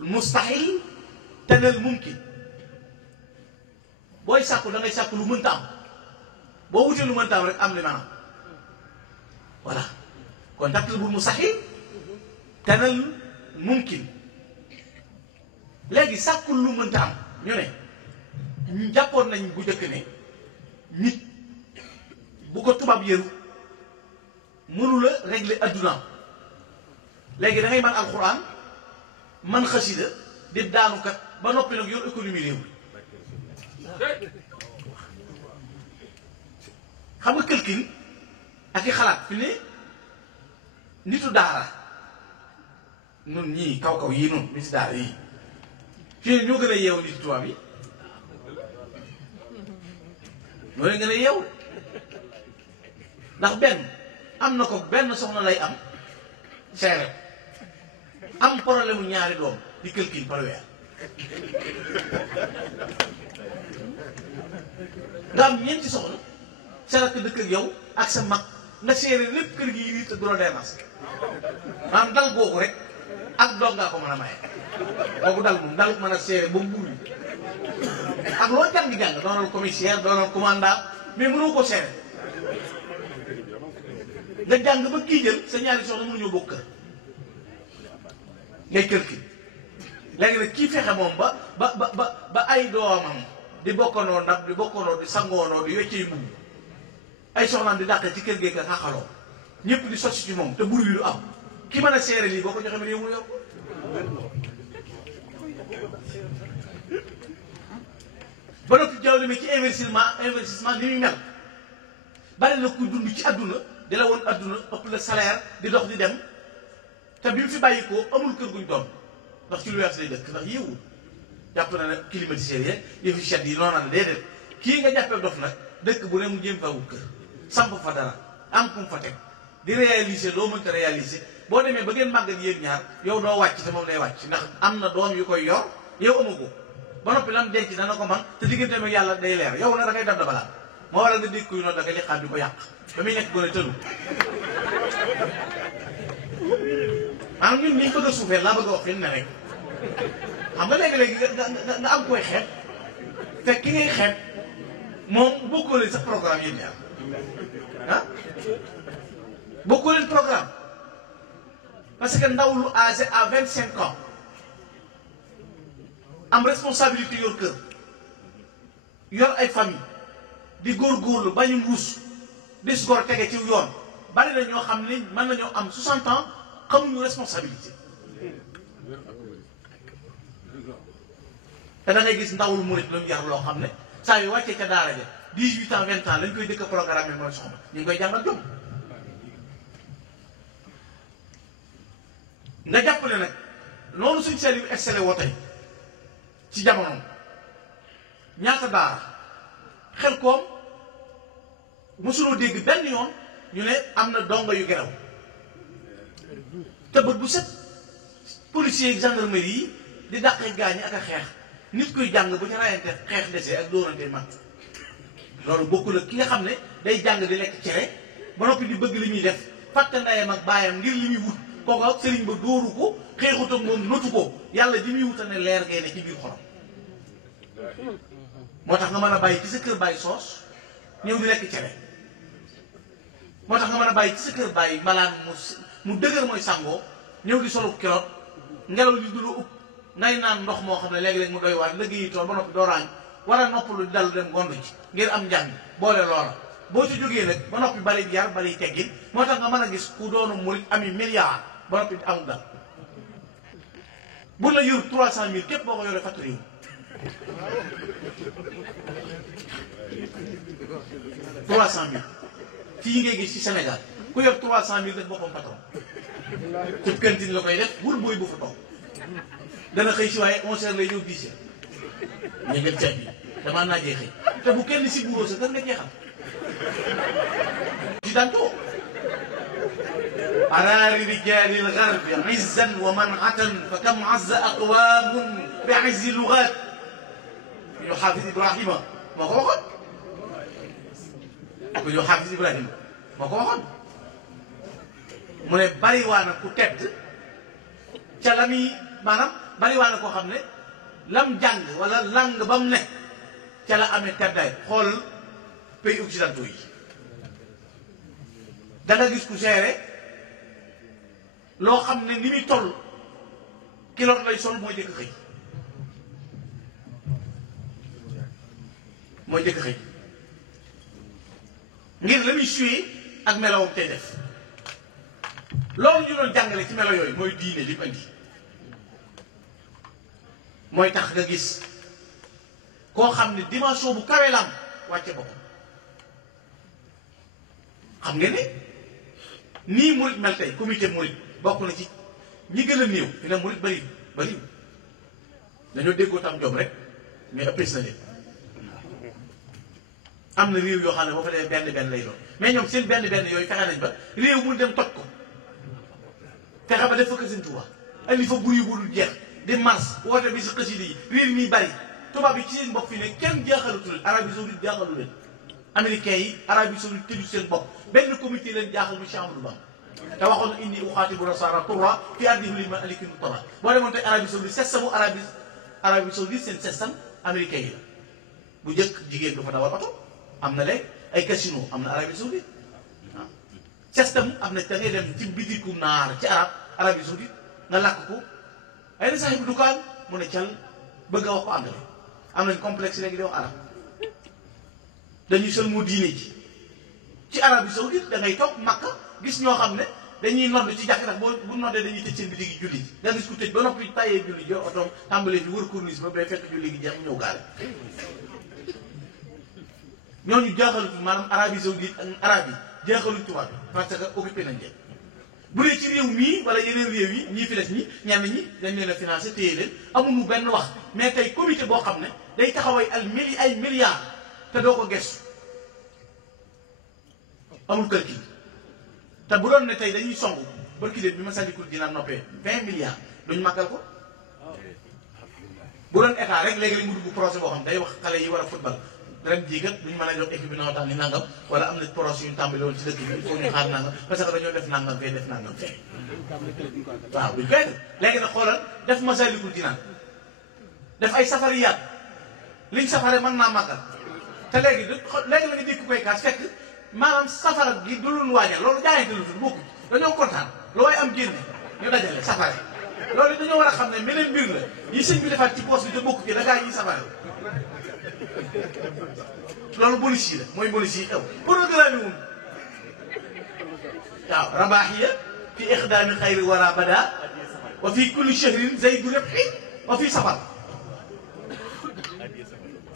mustahil tanal mumkin booy sàkku da ngay sàkku lu mënta am boo wutee lu mënta am rek am li maanaam voilà kon tatlubul mustahil tanal mumkin léegi sàkku lu mënta am ñu ne ñu jàppoon nañ bu njëkk ne nit bu ko tubaab yëru mënu la régler adduna léegi da ngay mën alxuraan man xasida di daanukat ba noppi nag yor économie réew xam nga këlkin ak i xalaat fi ne nitu daara nun ñii kaw yii nun niti daara yii fii ne ñoo gën a yeewu niti tubaab yi ñoo leen gën a yeewu ndax benn am na ko benn soxna lay am seere am problème mu ñaari doom di këlkin par weer nga am ñeenti soxna sa rakk dëkk ak yow ak sa mag nga seere lépp kër gi yi te du la déranger maanaam dal googu rek ak doog ngaa ko mën a maye kooku dal moom dal mën a seere ba mbuur yi ak loo jàng-jàng doonal commissaire doonal commandant mais mënoo ko seere nga jàng ba kii jël sa ñaari soxna mënuñoo bokk kër ngay kër ki léegi nag kii fexe moom ba ay doomam di bokkandoo ndab di bokkandoo di sangoonoo di weccee mbubb ay soxnaam di dàq ci kër gee ka xaxaloo ñëpp di sotti ci moom te bur wi du am ki mën a seere lii boo ko joxee réew mu yor ko ba noppi jaww mi ci investissement ni muy mel bari na kuy dund ci adduna di la woon adduna ëpp la salaire di dox di dem te bi mu fi bàyyi ko amul kër guñ doon ndax ci lu weex lay dëkk ndax yéewul jàpp na ne climatiseur yeeg yëfi chat yi noonu la déedéet kii nga jàppee dof nag dëkk bu ne mu jéem fa wut kër samp fa dara am kum fa teg di réaliser loo mënta réaliser boo demee ba ngeen màggat yéen ñaar yow doo wàcc te moom day wàcc ndax am na doom yu koy yor yow amu ko ba noppi lam denc dana ko man te diggante ak yàlla day leer yow nag da ngay dab balaa moo waral nga dégg kuy noonu da nga liqaam di ko yàq ba muy nekk gën a tënu maanaam ñun niñ bëgg a suufee laa bëgg a wax fi ne rek xam nga léegi-léegi nga am koy xeeb fekk ki ngay xeeb moom bokkoo leen sax programme yéen ñaar ah bokkoo leen programme parce que ndaw lu âgé à 25 ans am responsabilité yor kër yor ay famille di góorgóorlu bañu mbuus dis góor tege ci yoon bari na ñoo xam ne mën nañoo am 60 ans xamuñu responsabilité te da ngay gis ndawul murit lu mu yar loo xam ne saa yu wàccee ca daara ja 18 ans 20 ans lañ koy dëkk programme mooy soxna ñu ngi koy jàngal jom nga jàppale nag noonu suñ seel yu excellé woo tey ci jamono ñaata daara xel koom mosuloo dégg benn yoon ñu ne am na dongo yu geraw te bët bu set policier yi gendarmerie yi di dàqee gaañi ak a xeex nit kuy jàng bu ñu rayante xeex desee ak dóorante mag loolu bokkul ak ki nga xam ne day jàng di lekk cere ba noppi di bëgg li muy def fàtte ndeyam ak baayam ngir li muy wut kooka sëriñ ba dóoru ko xeexut ak moom notu ko yàlla ji muy wuta ne leer ngay ne ci biir xolam moo tax nga mën a bàyyi ci sa kër bàyyi soos ñëw di lekk cere moo tax nga mën a bàyyi ci sa kër bàyyi malaan mu dëgër mooy sangoo ñëw di solu kiloot ngelaw li du la upp ngay naan ndox moo xam ne léegi-léegi mu doy waar liggéeyi tool ba noppi doo raañ war a noppalu di dal dem gondu ci ngir am njàng boole loola boo ci jógee nag ba noppi bari yar bari teggin moo tax nga mën a gis ku doonu murit ami milliard ba noppi amul dal bu la yor 300 000 képp boo ko yoree facture yi 300 000 fii ngay gis ci Sénégal ku yor 300 000 def boppam patron ci cantine la koy def wul booy bu fa toog dana xëy si waaye 11h lay ñëw 10h ñu ngi ceeb bi damaa naajee xëy te bu kenn si bureau sa kër nga jeexal ci dantoo araari rijaali lgarbi izzan wa manatan fa kam azza aqwamun bi izzi lugat ñu xaafis Ibrahima moo ko waxoon ku ñu xaafis Ibrahima moo ko waxoon mu ne bariwaana ku tedd ca la muy maanaam bariwaana koo xam ne lam jàng wala lang ba mu ne ca la amee teddaay xool pays occidentaux yi da nga gis ku géré loo xam ne ni muy toll kiloot lay sol mooy jëkk xëy ngir la muy suyee ak melawam tey def loolu ñu doon jàngale ci melo yooyu mooy diine li mu andi mooy tax nga gis koo xam ne dimension bu kawe la am wàcce boppam xam ngeen ne nii murit mel tey comité murit bokk na ci ñi gën a néew fi ne murit bari dañoo déggoo tam jom rek mais ëppee na leen am na réew yoo xam ne boo fa dee benn lay doon mais ñoom seen benn yooyu fexe nañ ba réew mu dem toj ko fexe ba def fa ko seen Tuuba andi fa buri bu dul jeex di mars woote bi si xasida yi réew mi bari tubaab bi ci seen bopp fii ne kenn jaaxalutu leen Arabie Saoudite jaaxalu leen américains yi Arabie Saoudite tëju seen bopp benn comité leen jaaxal mu Cheikh Amadou Bamba te waxoon na indi uxaatibu nasara turra fi ardihim li ma alikin turra boo demoon tey Arabie Saoudite système bu Arabie Saoudite seen système américain yi la bu njëkk jigéen du fa dawal oto am na léegi ay casino am na Arabie Saoudite ah système am na da ngay dem ci bitiku naar ci Arabie Saoudite nga làkk ko ay na saaxibu dukaan mu ne cal bëgg a wax ko anglais am nañ complexe léegi di wax arab dañuy sël moo diine ji ci Arabie Saoudite da ngay toog Makka gis ñoo xam ne dañuy nodd ci jàkk nag bu noddee dañuy tëj seen bitig yi julli ji nga gis ku tëj ba noppi tàyyee julli ji otoom tàmbalee fi wër corniche ba bay fekk julli gi jeex mu ñëw gaale ñooñu jaaxalutu maanaam Arabie Saoudite ak arab yi jaaxaluñ tubaab bi parce que occupé nañ leen bu dee ci réew mii wala yeneen réew yi ñii fi des ñi ñenn ñi dañ leen a financé téye leen amuñu benn wax mais tey comité boo xam ne day taxaway ay milliards te doo ko gestu amul kër gi te bu doon ne tey dañuy songu barki leen bi ma sànnikul dina noppee 20 milliards duñ màggal ko bu doon état rek léegi-léegi mu dugg projet boo xam day wax xale yi war a football ren jii kat duñ mën a jox équipe bi na tax ni nangam wala am na projet yu ñu tàmbali woon ci dëkk bi il faut ñu xaar nangam parce que dañoo def nangam fee def nangam fee waaw duñ koy def léegi nag xoolal def Masaalikul Jinaan def ay safariyaat liñ safare mën naa màggal te léegi la nga dégg koy kaas fekk maanaam safara gi du lu waajal loolu jaayante lu tudd bokku dañoo kontaan lu way am génne ñu dajale safare loolu dañoo war a xam ne meneen mbir la yi sëñ bi defaat ci poos bi te bokku ci da ngaa yi safare loolu bonus yi la mooy bonus yi xew programme wun waaw rabaaxiya fi ixdaami xayri wara bada wa fi kulli shahrin zaydu rabhi wa fi safar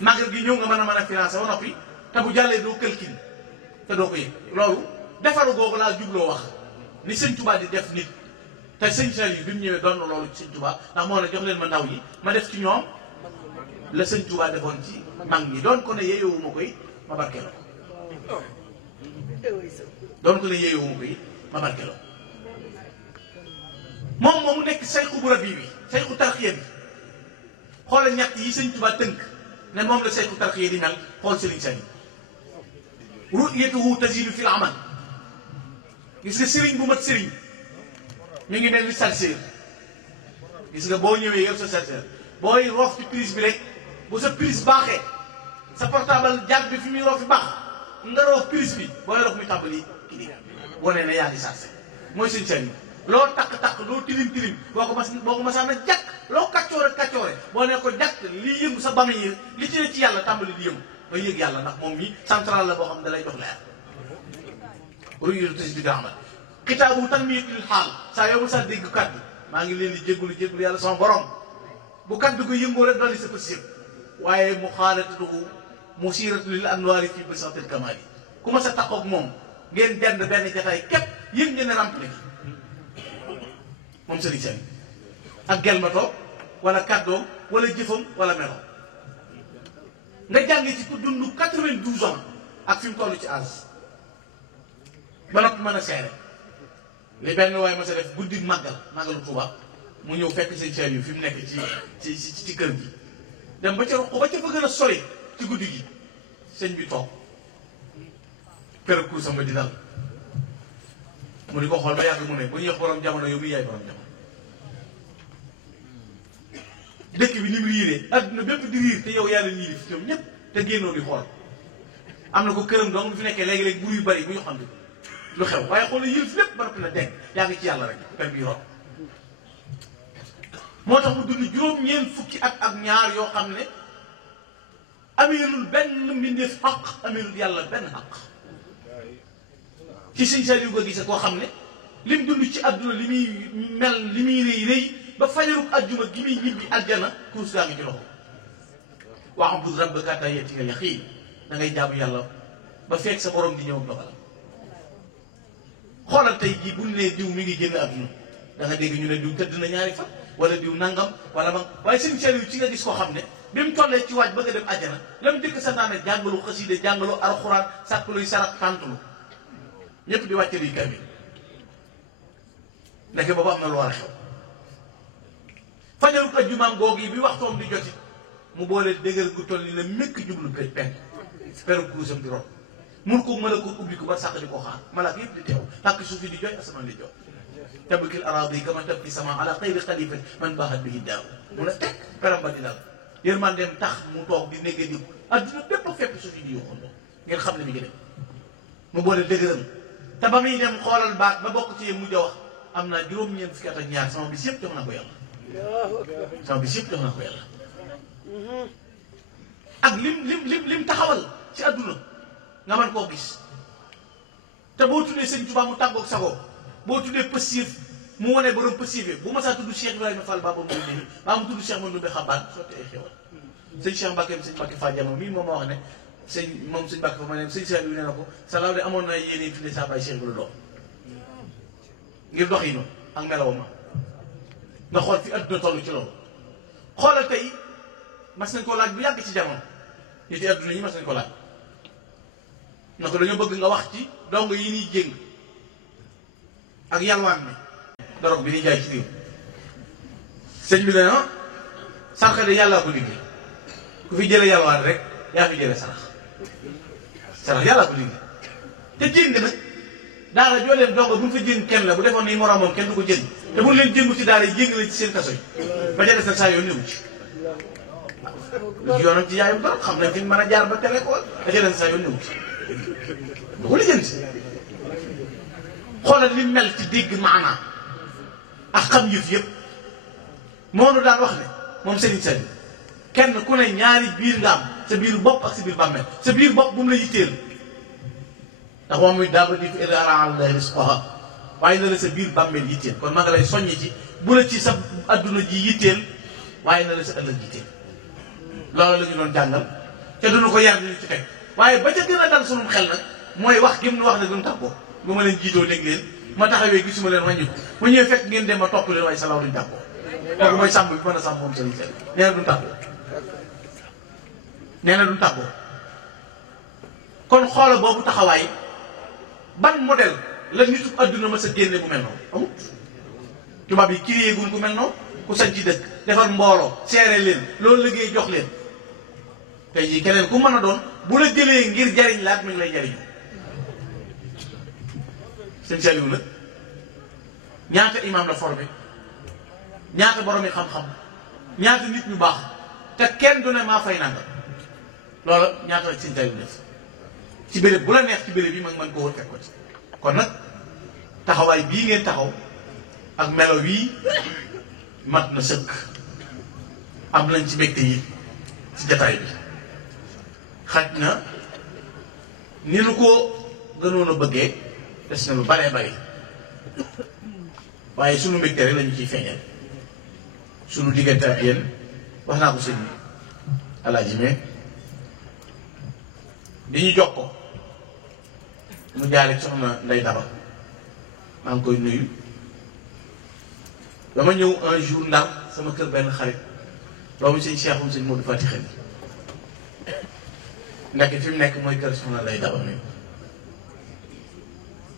magal gi ñëw nga mën a financé ba noppi te bu jàllee doo këlkin te doo ko yëg loolu defaru googu laa jubloo wax ni sëñ Tuubaa di def nit te sëñ Saliou bi mu ñëwee doon na loolu ci sëñ Tuubaa ndax moo ne jox leen ma ndaw ñi ma def ci ñoom la sëñ Tuubaa defoon ci mag ñi doon ko ne yeeyowuma koy ma barkeloo doon ko ne yeeyowuma koy ma barkeloo moom moomu nekk sayxu bu rabi bi sayxu tarxiya bi xoolal ñett yi sëñ Tuubaa tënk ne moom la sayxu tarxiya di mel xool Sëriñ Saliou ru'yatuhu tazidu fil amal gis nga sëriñ bu mat sëriñ mi ngi mel ni chargeur gis nga boo ñëwee yow sa chargeur booy roof ci prise bi rek bu sa prise baaxee sa portable jàgg bi fi muy roof fi baax nga roof prise bi booy roof muy tàmbali kii wane ne yaa ngi chargé mooy sëñ sëriñ loo takk-takk loo tilim boo ko masaan na jàkk loo kaccoore boo ne ko jàkk li yëngu sa bame yi li ci ne ci yàlla tàmbali di yëngu ba yëg yàlla ndax moom mi central la boo xam ne da lay jox leer ruyu tës di gaamal kitaabu tanmiyatul xaal saa yow sa dégg kaddu maa ngi leen di jéggulu yàlla sama borom bu kaddu ko yëngoo rek dolli sa possible waaye mu xaalatatuhu musiratu lil anwaari fi basatil kamaal yi ku ma sa taxoog moom ngeen dend benn jataay képp yëg ngeen ne rempli moom sëriñ sëriñ ak gelmatoo wala kaddoom wala jëfam wala melo nga jàngi ci ku dund 92 ans ak fi mu toll ci âge ba noppi mën a seere li benn waaye ma sa def guddi màggalu Tuuba mu ñëw fekk sëñ Saliou yu fi mu nekk ci kër gi dem ba ca roq ba ca fa gën a sori ci guddi gi sëñ bi toog kër kur sama di dal mu di ko xool ba yàgg mu ne bu ñuy wax borom jamono yow mii yaay borom jamono dëkk bi ni mu riiree adduna bépp di riir te yow yàlla ñii di fi ñoom ñëpp te génnoo di xool am na ko këram dong bu fi nekkee léegi-léegi bur yu bari bu ñu xam ne lu xew waaye xool yëlif lépp ba noppi na dégg yaa ngi ci yàlla rek per bi root moo tax mu dund juróom-ñeent fukki at ak ñaar yoo xam ne ameelul benn mbindeef xaq ameelul yàlla benn xaq ci sëñ Saliou nga gise koo xam ne lim dund ci àdduna li muy mel li muy rëy rëy ba fajaruk àjjuma gi muy ñibbi aljana kurus gaa ngi ci loxo wa'bud rabbaka hattaa ya'tiyakal yaqiin da ngay jaamu yàlla ba fekk sa borom di ñëw dogalam. xoolal tey jii bu ñu nee diw mi ngi génn àdduna da nga dégg ñu ne diw tëdd na ñaari fan wala diw nangam wala ma waaye seen yu ci nga gis koo xam ne bi mu tollee ci waaj bëgg a dem àjjana la mu dëkk santaane jàngalu xaside jàngalu alxuraan sàkkaluy sarax tàntulu ñëpp di wàcce luy kamil ndeke boobu am na lu war a xew. fajaruk ajjumaam googu yi bi waxtoom di joti mu boole dëgër gu toll ni ne mekk jublu penk peru kurusam di rot mun ko mën a ko ubbi ko ba sàq di ko xaar malaaka yëpp di teew tàkk suuf di jooy asamaan di jooy tabkil araadi kama tabki sama ala xayri xalifa man baaxat bihi daaw mu ne teg peram ba di dal yërmandeem tax mu toog di négge di adduna bépp fépp suuf di yoxoon ngeen xam ne mi ngi dem mu boole dëgëram te ba muy dem xoolal baat ba bokk ci mujj a wax am naa juróom-ñeent fukki at ak ñaar sama bis yëpp jox na ko yàlla sama bis yëpp jox na ko yàlla ak lim taxawal ci adduna nga mën koo gis te boo tuddee sëñ Tuubaa mu tàggoog sagoo boo tuddee passif mu wane borom passif bu ma saa tudd Cheikh Ibrahima Fall Baba Mouy Némi baa mu tudd Cheikh Mandoumbe Xabaan sotti ay xewal sëñ Cheikh Mbacke sëñ Mbacke Fadiama mii moom moo wax ne sëñ Mbacke fa ma ne sëñ Cheikh bi nee na ko salaaw de amoon na yéene tuddee saa baay Cheikh bi la doom ngir dox yi noonu ak melawam ma nga xool fi adduna toll ci loolu xoolal tey mas nañ ko laaj bu yàgg ci jamono ñu ci adduna yi mas nañ ko laaj na ko dañoo bëgg nga wax ci dong yi ñuy jéng ak yalwaan bi dorog bi ñuy jaay ci réew sëñ bi dana sarax de yàllaa ko liggéey ku fi jële yalwaan rek yaa fi jële sarax yàllaa ko liggéey te jéng nag daara joo leen dong bu ñu fa jéng kenn la bu defoon ni moroomam kenn du ko jéng te bu leen jéngu ci daara yi jéng la ci seen kaso yi ba ca des nag saa yoon néew ci lu ci yoonam ci yaayum dorog xam nañ fi mën a jaar ba tele ko da ca des saa yoon néew ci du ko lijjanti xoolal li mel ci dégg maanaa ak xam yëf yëpp moo nu daan wax ne moom Serigne Saliou kenn ku ne ñaari biir nga am sa biir bopp ak sa biir bàmmeel sa biir bopp bu mu la yitteel ndax moom muy daa ba di fi ala risqaha waaye na la sa biir bàmmeel yitteel kon ma nga lay soññi ci bu la ci sa adduna ji yitteel waaye na la sa ëllëg yitteel loolu la ñu doon jàngal te duñu ko yar ñu ci teg waaye ba ca gën a dal sunum xel nag mooy wax gëm nu wax ne duñu tàggoo bu ma leen jiitoo dégg leen ma taxawee gisuma leen wàññi ko ma ñëwee fekk ngeen dem ma topp leen waaye salaaw duñu tàggoo kooku mooy sàmm bi mën a sàmm moom Serigne Saliou nee na duñu tàggoo nee na duñu tàggoo kon xoola boobu taxawaay ban modèle la nitu adduna ma sa génne bu mel noonu amut tubaab yi créé guñ ku mel noonu ku sañ ci dëkk defar mbooloo seere leen loolu liggéey jox leen tey jii keneen ku mën a doon bu la jëlee ngir jariñ laat mi ngi lay jariñu Serigne Saliou nag ñaata imam la formé ñaata borom yi xam-xam ñaata nit ñu baax te kenn du ne maa fay nangam loola ñaata la Serigne Saliou def ci béréb bu la neex ci béréb bi mag man ko wër fekk ko ci kon nag taxawaay bii ngeen taxaw ak melo wii mat na sëkk am nañ ci mbégte yi ci jataay bi xaj na ni nu ko gënoon a bëggee des na lu baree bari waaye sunu mbégte rek lañu ciy feeñal sunu diggante ak yéen wax naa ko sëñ Alaaji me di ñu jox ko mu jaare soxna Ndey Daba maa ngi koy nuyu dama ñëw un jour Ndar sama kër benn xarit doomu sëñ Cheikhoum sëñ Modou Fati Xel nekk fi mu nekk mooy kër soxna Ndey Daba mi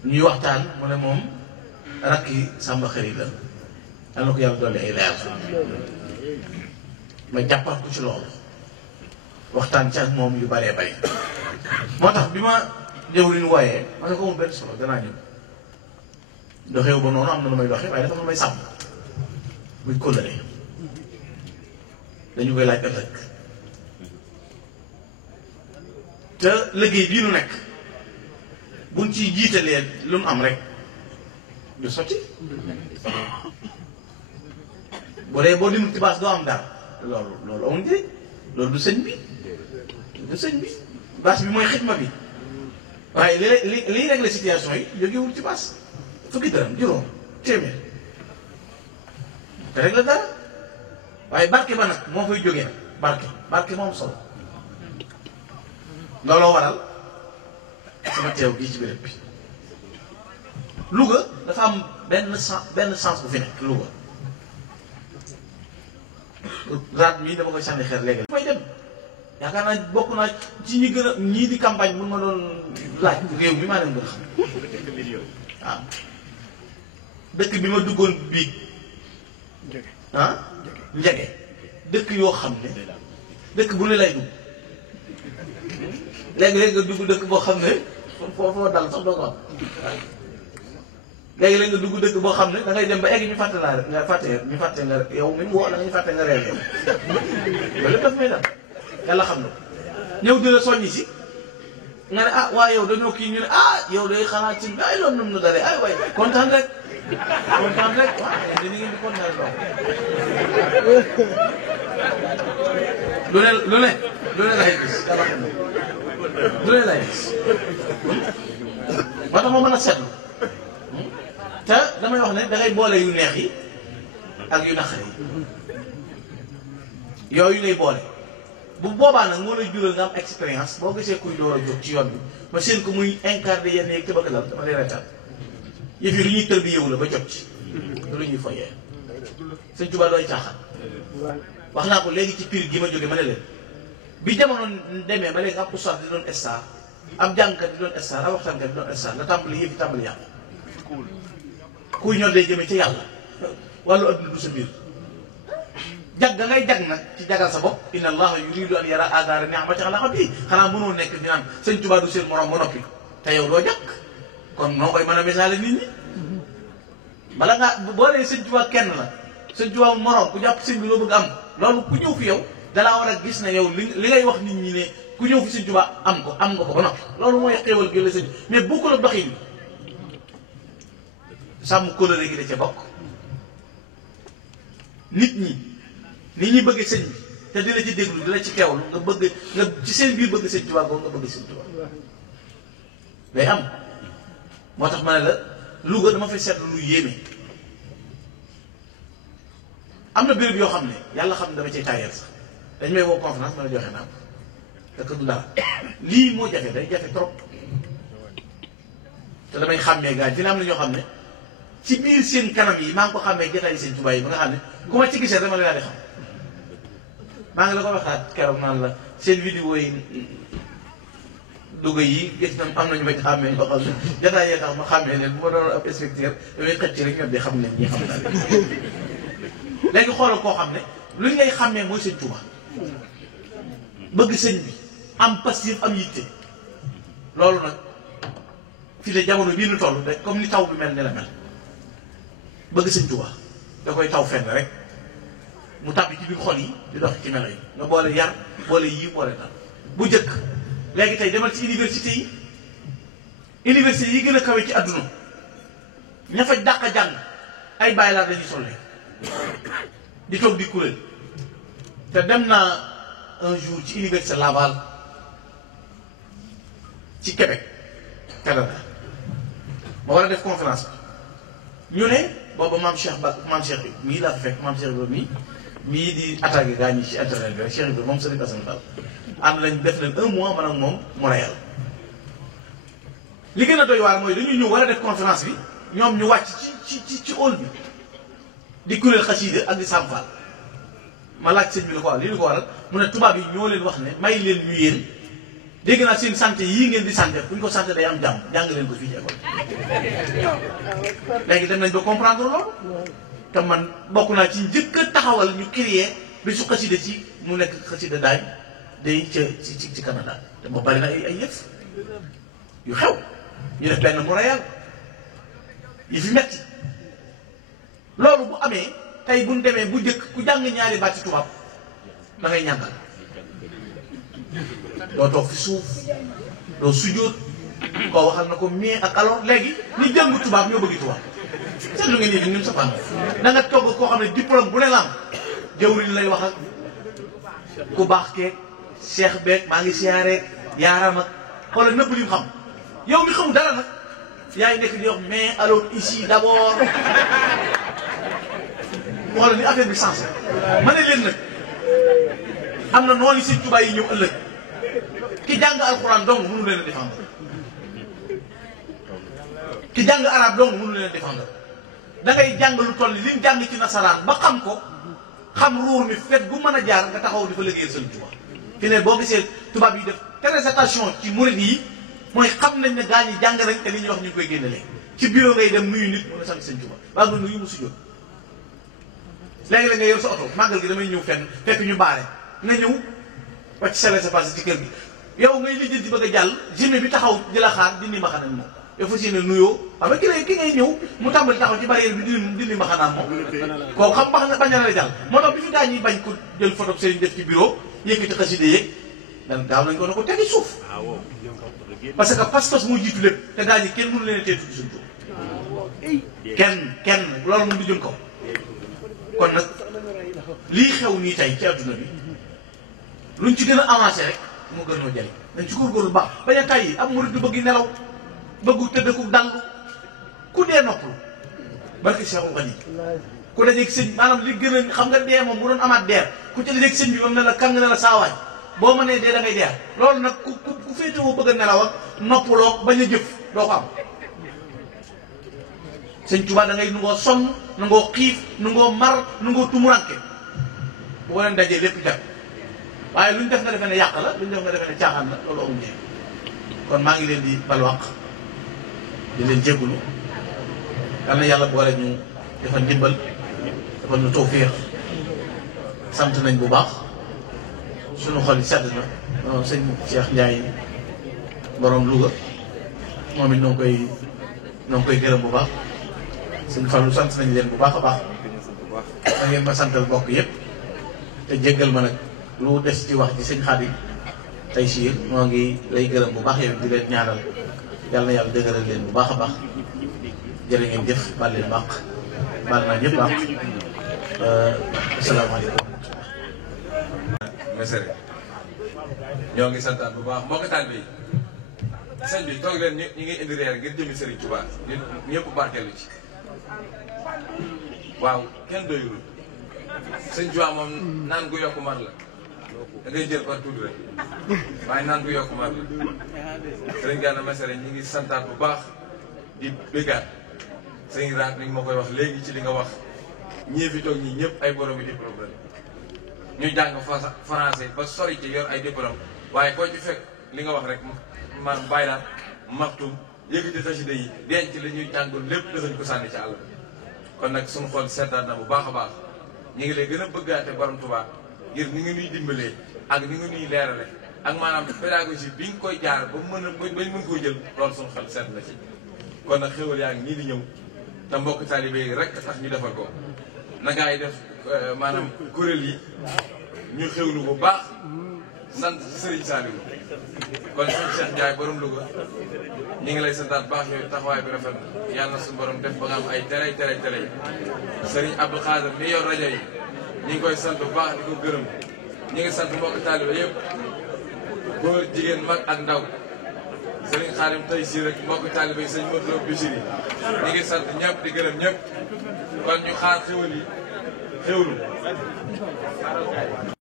ñuy waxtaan mu ne moom rakki Samba Xarit la yal na ko yàlla dolli ay leer ma jàppal ko ci loolu waxtaan ci ak moom yu baree bari moo tax bi ma jëwriñ wooyee ma ne ko amul benn solo danaa ñëw doxewu ba noonu am na lu may doxee waaye dafa lu may sàmm buñ kóllëree dañu koy laaj ëllëg te liggéey bii nu nekk buñ ciy jiitalee lu mu am rek du sotti boo dee boo dimul tibaas doo am dara loolu amul njëriñ loolu du sëñ bi baas bi mooy xidma bi waaye li réglé situation yi jógewul ci baas fukki dërëm juróom téeméer te rek la dara waaye barke ba nag moo fay jógee nag barke moom solo looloo waral sama teew gii ci béréb bi Louga dafa am benn sens bu fi nekk Louga raat mii dama koy sànni xeer léegi fay dem yaakaar naa bokk naa ci ñi gën a ñii di campagne mun ma doon laaj réew mi maa leen gën a xam waaw dëkk bi ma duggoon bii njege dëkk yoo xam ne dëkk bu ne lay dugg léegi-léegi nga dugg dëkk boo xam ne foo dal sax doo ko am léegi-léegi nga dugg dëkk boo xam ne da ngay dem ba egg ñu fàtte laa nga fàtte nga yow mi mu woo la nga ñu fàtte nga reer yow loolu daf may dal yàlla xam na ñëw di la soññi si nga ne ah waa yow dañoo kii ñu ne ah yow day xalaat ci ay loolu nam nu daree ay waay kontaan rek waaw da ngeen di kontaan lool lu ne lay gis yàlla xam na lu ne lay gis moo tax ma mën a seetlu te damay wax ne dangay boole yu neex yi ak yu naqari yi yooyu ngay boole bu boobaa nag moo lay jural nga am expérience boo gisee kuy door a jóg ci yoon bi ma seen ko muy incarné yenn yeeg tëbaka dal dama lay reetaan yëf yi lu ñuy tël bi yëwu la ba jot ci te lu ñuy foyee Sëñ Tuubaa dooy caaxaan wax naa ko léegi ci pire gi ma jóge ma ne leen bi jamono demee ba léegi ab ustaas di doon star ab jàngkat di doon star ab waxtaankat di doon star la tàmbali yëf yi tàmbali yàqu kuy ñor day jëmee ci yàlla wàllu adduna du sa biir jag da ngay jag nag ci jagal sa bopp inna allaha yuridu an yara aadaara ni'mati ala abdi xanaa mënoo nekk di naan Sëñ Tuubaa du seen morom ba noppi te yow doo jàkk kon noo koy mën a misaale nit ñi bala ngaa boo nee Sëñ Tuubaa kenn la Sëñ Tuubaa morom ku jàpp sëñ bi loo bëgg am loolu ku ñëw fi yow dalaa war a gis ne yow li ngay wax nit ñi ne ku ñëw fi Sëñ Tuubaa am nga ko ba noppi loolu mooy xéewal gi la sëñ mais bokkul ak doxin bi sàmm kóllëre gi da ca bokk nit ñi bëgg sëñ bi te di la ci déglu di la ci teewlu nga bëgg nga ci seen biir bëgg Sëñ Tuubaa boobu nga bëgg Sëñ Tuubaa day am moo tax ma ne la Louga dama fay seetlu lu yéeme am na béréb yoo xam ne yàlla xam ne dama cay taayal sax dañ may woo conférence ma ne joxe naa ko fekk du dara lii moo jafe day jafe trop te damay xàmmee gaañ fi ne am na ñoo xam ne ci biir seen kanam yi maa ngi ko xàmmee jotaay Sëñ Tuubaa yi ba nga xam ne ku ma ci gisee dama la di xam maa ngi la ko waxaat keroog naan la seen vidéo yi Louga yi gis na am nañu ma ci xàmmee ñoo xam ne jotaay yee tax ma xàmmee ne bu ma doon ab inspecteur damay xëcc rek ñoom di xam ne ñi xam naa léegi xoolal koo xam ne lu ngay xàmmee mooy Sëñ Tuubaa bëgg sëñ bi am passif am yitte loolu nag fii de jamono bii nu toll rek comme ni taw bi mel ni la mel bëgg Sëñ Tuubaa da koy taw fenn rek mu tàbbi ci biir xol yi di dox ci melo yi nga boole yar boole yii boole tam bu njëkk léegi tey demal ci université yi gën a kawe ci àdduna ña fa dàq jàng ay bàyyi laa dañuy solle di toog di kuréel te dem naa un jour ci université Laval ci Québec Canada ma war a def conférence bi ñu ne booba maam Cheikh mii laa fa fekk maam Cheikh Ba mii di attaqué gaa ñi ci internet bi rek Cheikh Ba moom Serigne Assane Fall ànd lañ def leen un mois man ak moom Montréal li gën a doy waar mooy dañuy ñëw war a def conférence bi ñoom ñu wàcc ci hall bi di kuréel xasiida ak di sàmfaal ma laaj sëñ bi la ko waral lii li ko waral mu ne tubaab yi ñoo leen wax ne may leen ñu yéen dégg naa seen santé yii ngeen di santé bu ñu ko santé day am jàmm jàng leen ko fii ci école léegi dem nañ ba comprendre loolu te man bokk naa ci njëkk a taxawal ñu créer bi su xasiida ci mu nekk xasiida daay day ci Canada te ba bari na ay yëf yu xew ñu def benn Montréal yi fi metti loolu bu amee tey bu ñu demee bu njëkk ku jàng ñaari baat ci tubaab da ngay ñàngal doo toog fi suuf doo sujjóot koo waxal na ko mais ak alors léegi ñi jàng tubaab ñoo bëgg tubaab seetlu ngeen yéegi ni mu sa fan da nga togg koo xam ne diplôme bu ne la am jëwriñ lay wax ak ku baax keeg cheikh beeg maa ngi siyaareeg yaaram ak xoolal nëpp li mu xam yow mi xamul dara nag yaay nekk di wax mais alors ici d'abord wala ni affaire bi sensé ma ne leen nag am na noonu Sëñ Tuubaa yi ñëw ëllëg ki jàng alxuraan dong mënu leen a défendre ki jàng arabe dong mënu leen a défendre da ngay jàng lu toll li mu jàng ci nasaraan ba xam ko xam ruur mi fet gu mën a jaar nga taxaw di fa liggéeyal Sëñ Tuubaa fi ne boo gisee tubaab yi def très attention ci murid yi mooy xam nañ ne gaa ñi jàng nañ te li ñuy wax ñu ngi koy génne ci bureau ngay dem nuyu nit mën a sant Sëñ Tuubaa baa nga nuyu mu sujjóot léegi la nga yor sa oto màggal gi damay ñëw fenn fekk ñu baare nga ñëw wàcc sele sa passé ci kër gi yow ngay lijjanti bëgg a jàll jime bi taxaw di la xaar dindi mbaxanaam moom yow fas yéene nuyoo xam nga ki ngay ñëw mu tàmbali taxaw ci barrière bi dindi mbaxanaam moom kooku xam bañ na la jàll moo tax bi fi gaa ñi bañ ko jël photo sëriñ def ci bureau yëkkati xasida yéeg dan gaaw nañ ko ne ko tegi suuf parce que pas-pas moo jiitu lépp te gaa ñi kenn mënu leen a tee tudd suñu tur kenn loolu moom du jëm kaw kon nag lii xew nii tey ci adduna bi luñ ci gën a avancé rek moo gën a jëriñ dañ ci góorgóorlu baax bañ a tàyyi am murid du bëgg nelaw bëggu tëdd ku dallu ku dee noppalu barki Seexul Xadiim ku dajeeg sëñ maanaam li gën a xam nga dee moom bu doon amaat deer ku ci dajeeg sëñ bi moom ne la kàng ne la saawaay boo mënee dee da ngay deer loolu nag ku féetewoo bëgg a nelaw ak noppaloo bañ a jëf doo ko am Sëñ Tuubaa da ngay nu ngoo sonn nu ngoo xiif nu ngoo mar nu ngoo tumuranke bu ko leen dajee lépp jag waaye lu ñu def nga defe ne yàq la lu ñu def nga defe ne caaxaan la loolu amul njëriñ kon maa ngi leen di balwaq di leen jéggulu yal na yàlla boole ñu defal ndimbal defal ñu tawfiix sant nañ bu baax suñu xol yi sedd na moom sëñ Cheikh Ndiaye borom Louga moom it noo ngi koy gërëm bu baax sëñ Fallou sant nañ leen bu baax a baax da ngeen ma santal bokk yëpp te jéggal ma nag lu des ci wax ci sëñ Xaadim tey siir moo ngi lay gërëm bu baax yow di leen ñaanal yàlla na yàlla dëgëral leen bu baax a baax jërë ngeen jëf baal leen baax baal naa ñëpp baax asalaamaaleykum. Mesere ñoo ngi santaat bu baax mbokk taal bi sëñ bi toog leen ñu ngi indi reer ngir jëmi Serigne Touba ñëpp barkeelu ci waaw kenn doyul sëñ Touba moom naan gu yokku mar la da ngay jël par tuuti rek waaye naan gu yokku mar la Serigne Gana Mesere ñi ngi santaat bu baax di bégaat sëñ raat ni ma koy wax léegi ci li nga wax ñii fi toog ñii ñëpp ay borom yi diplôme ñu jàng français ba sori ci yor ay diplôme waaye koo ci fekk li nga wax rek man bàyyi naa maxtum yëkkati xasida yi denc li ñuy jàngoon lépp dafañ ko sànni ci àll bi kon nag suñu xool seetaat na bu baax a baax ñu ngi lay gën a bëggaate borom Tuubaa ngir ni nga nuy dimbalee ak ni nga nuy leerale ak maanaam pédagogie bi nga koy jaar ba mën koo jël loolu suñu xel seet na ci kon nag xéwal yaa ngi nii di ñëw te mbokk taalibe yi rek tax ñu defal ko na gaa yi def maanaam kuréel yi ñu xewlu bu baax sant Serigne Saliou kon sëñ Cheikh Ndiaye borom Louga ñu ngi lay santaat baax yow taxawaay bi rafet na yàlla na suñu borom def ba nga am ay télé yi Serigne Abdou Khader mi yor rajo yi ñu ngi koy sant bu baax di ko gërëm ñu ngi sant mbokk taalibe yëpp góor jigéen mag ak ndaw Serigne Khadim tey si rek mbokk taalibe yi sëñ Modou Lo Bichiri ñu ngi sant ñëpp di gërëm ñëpp kon ñu xaar xewal yi xewlu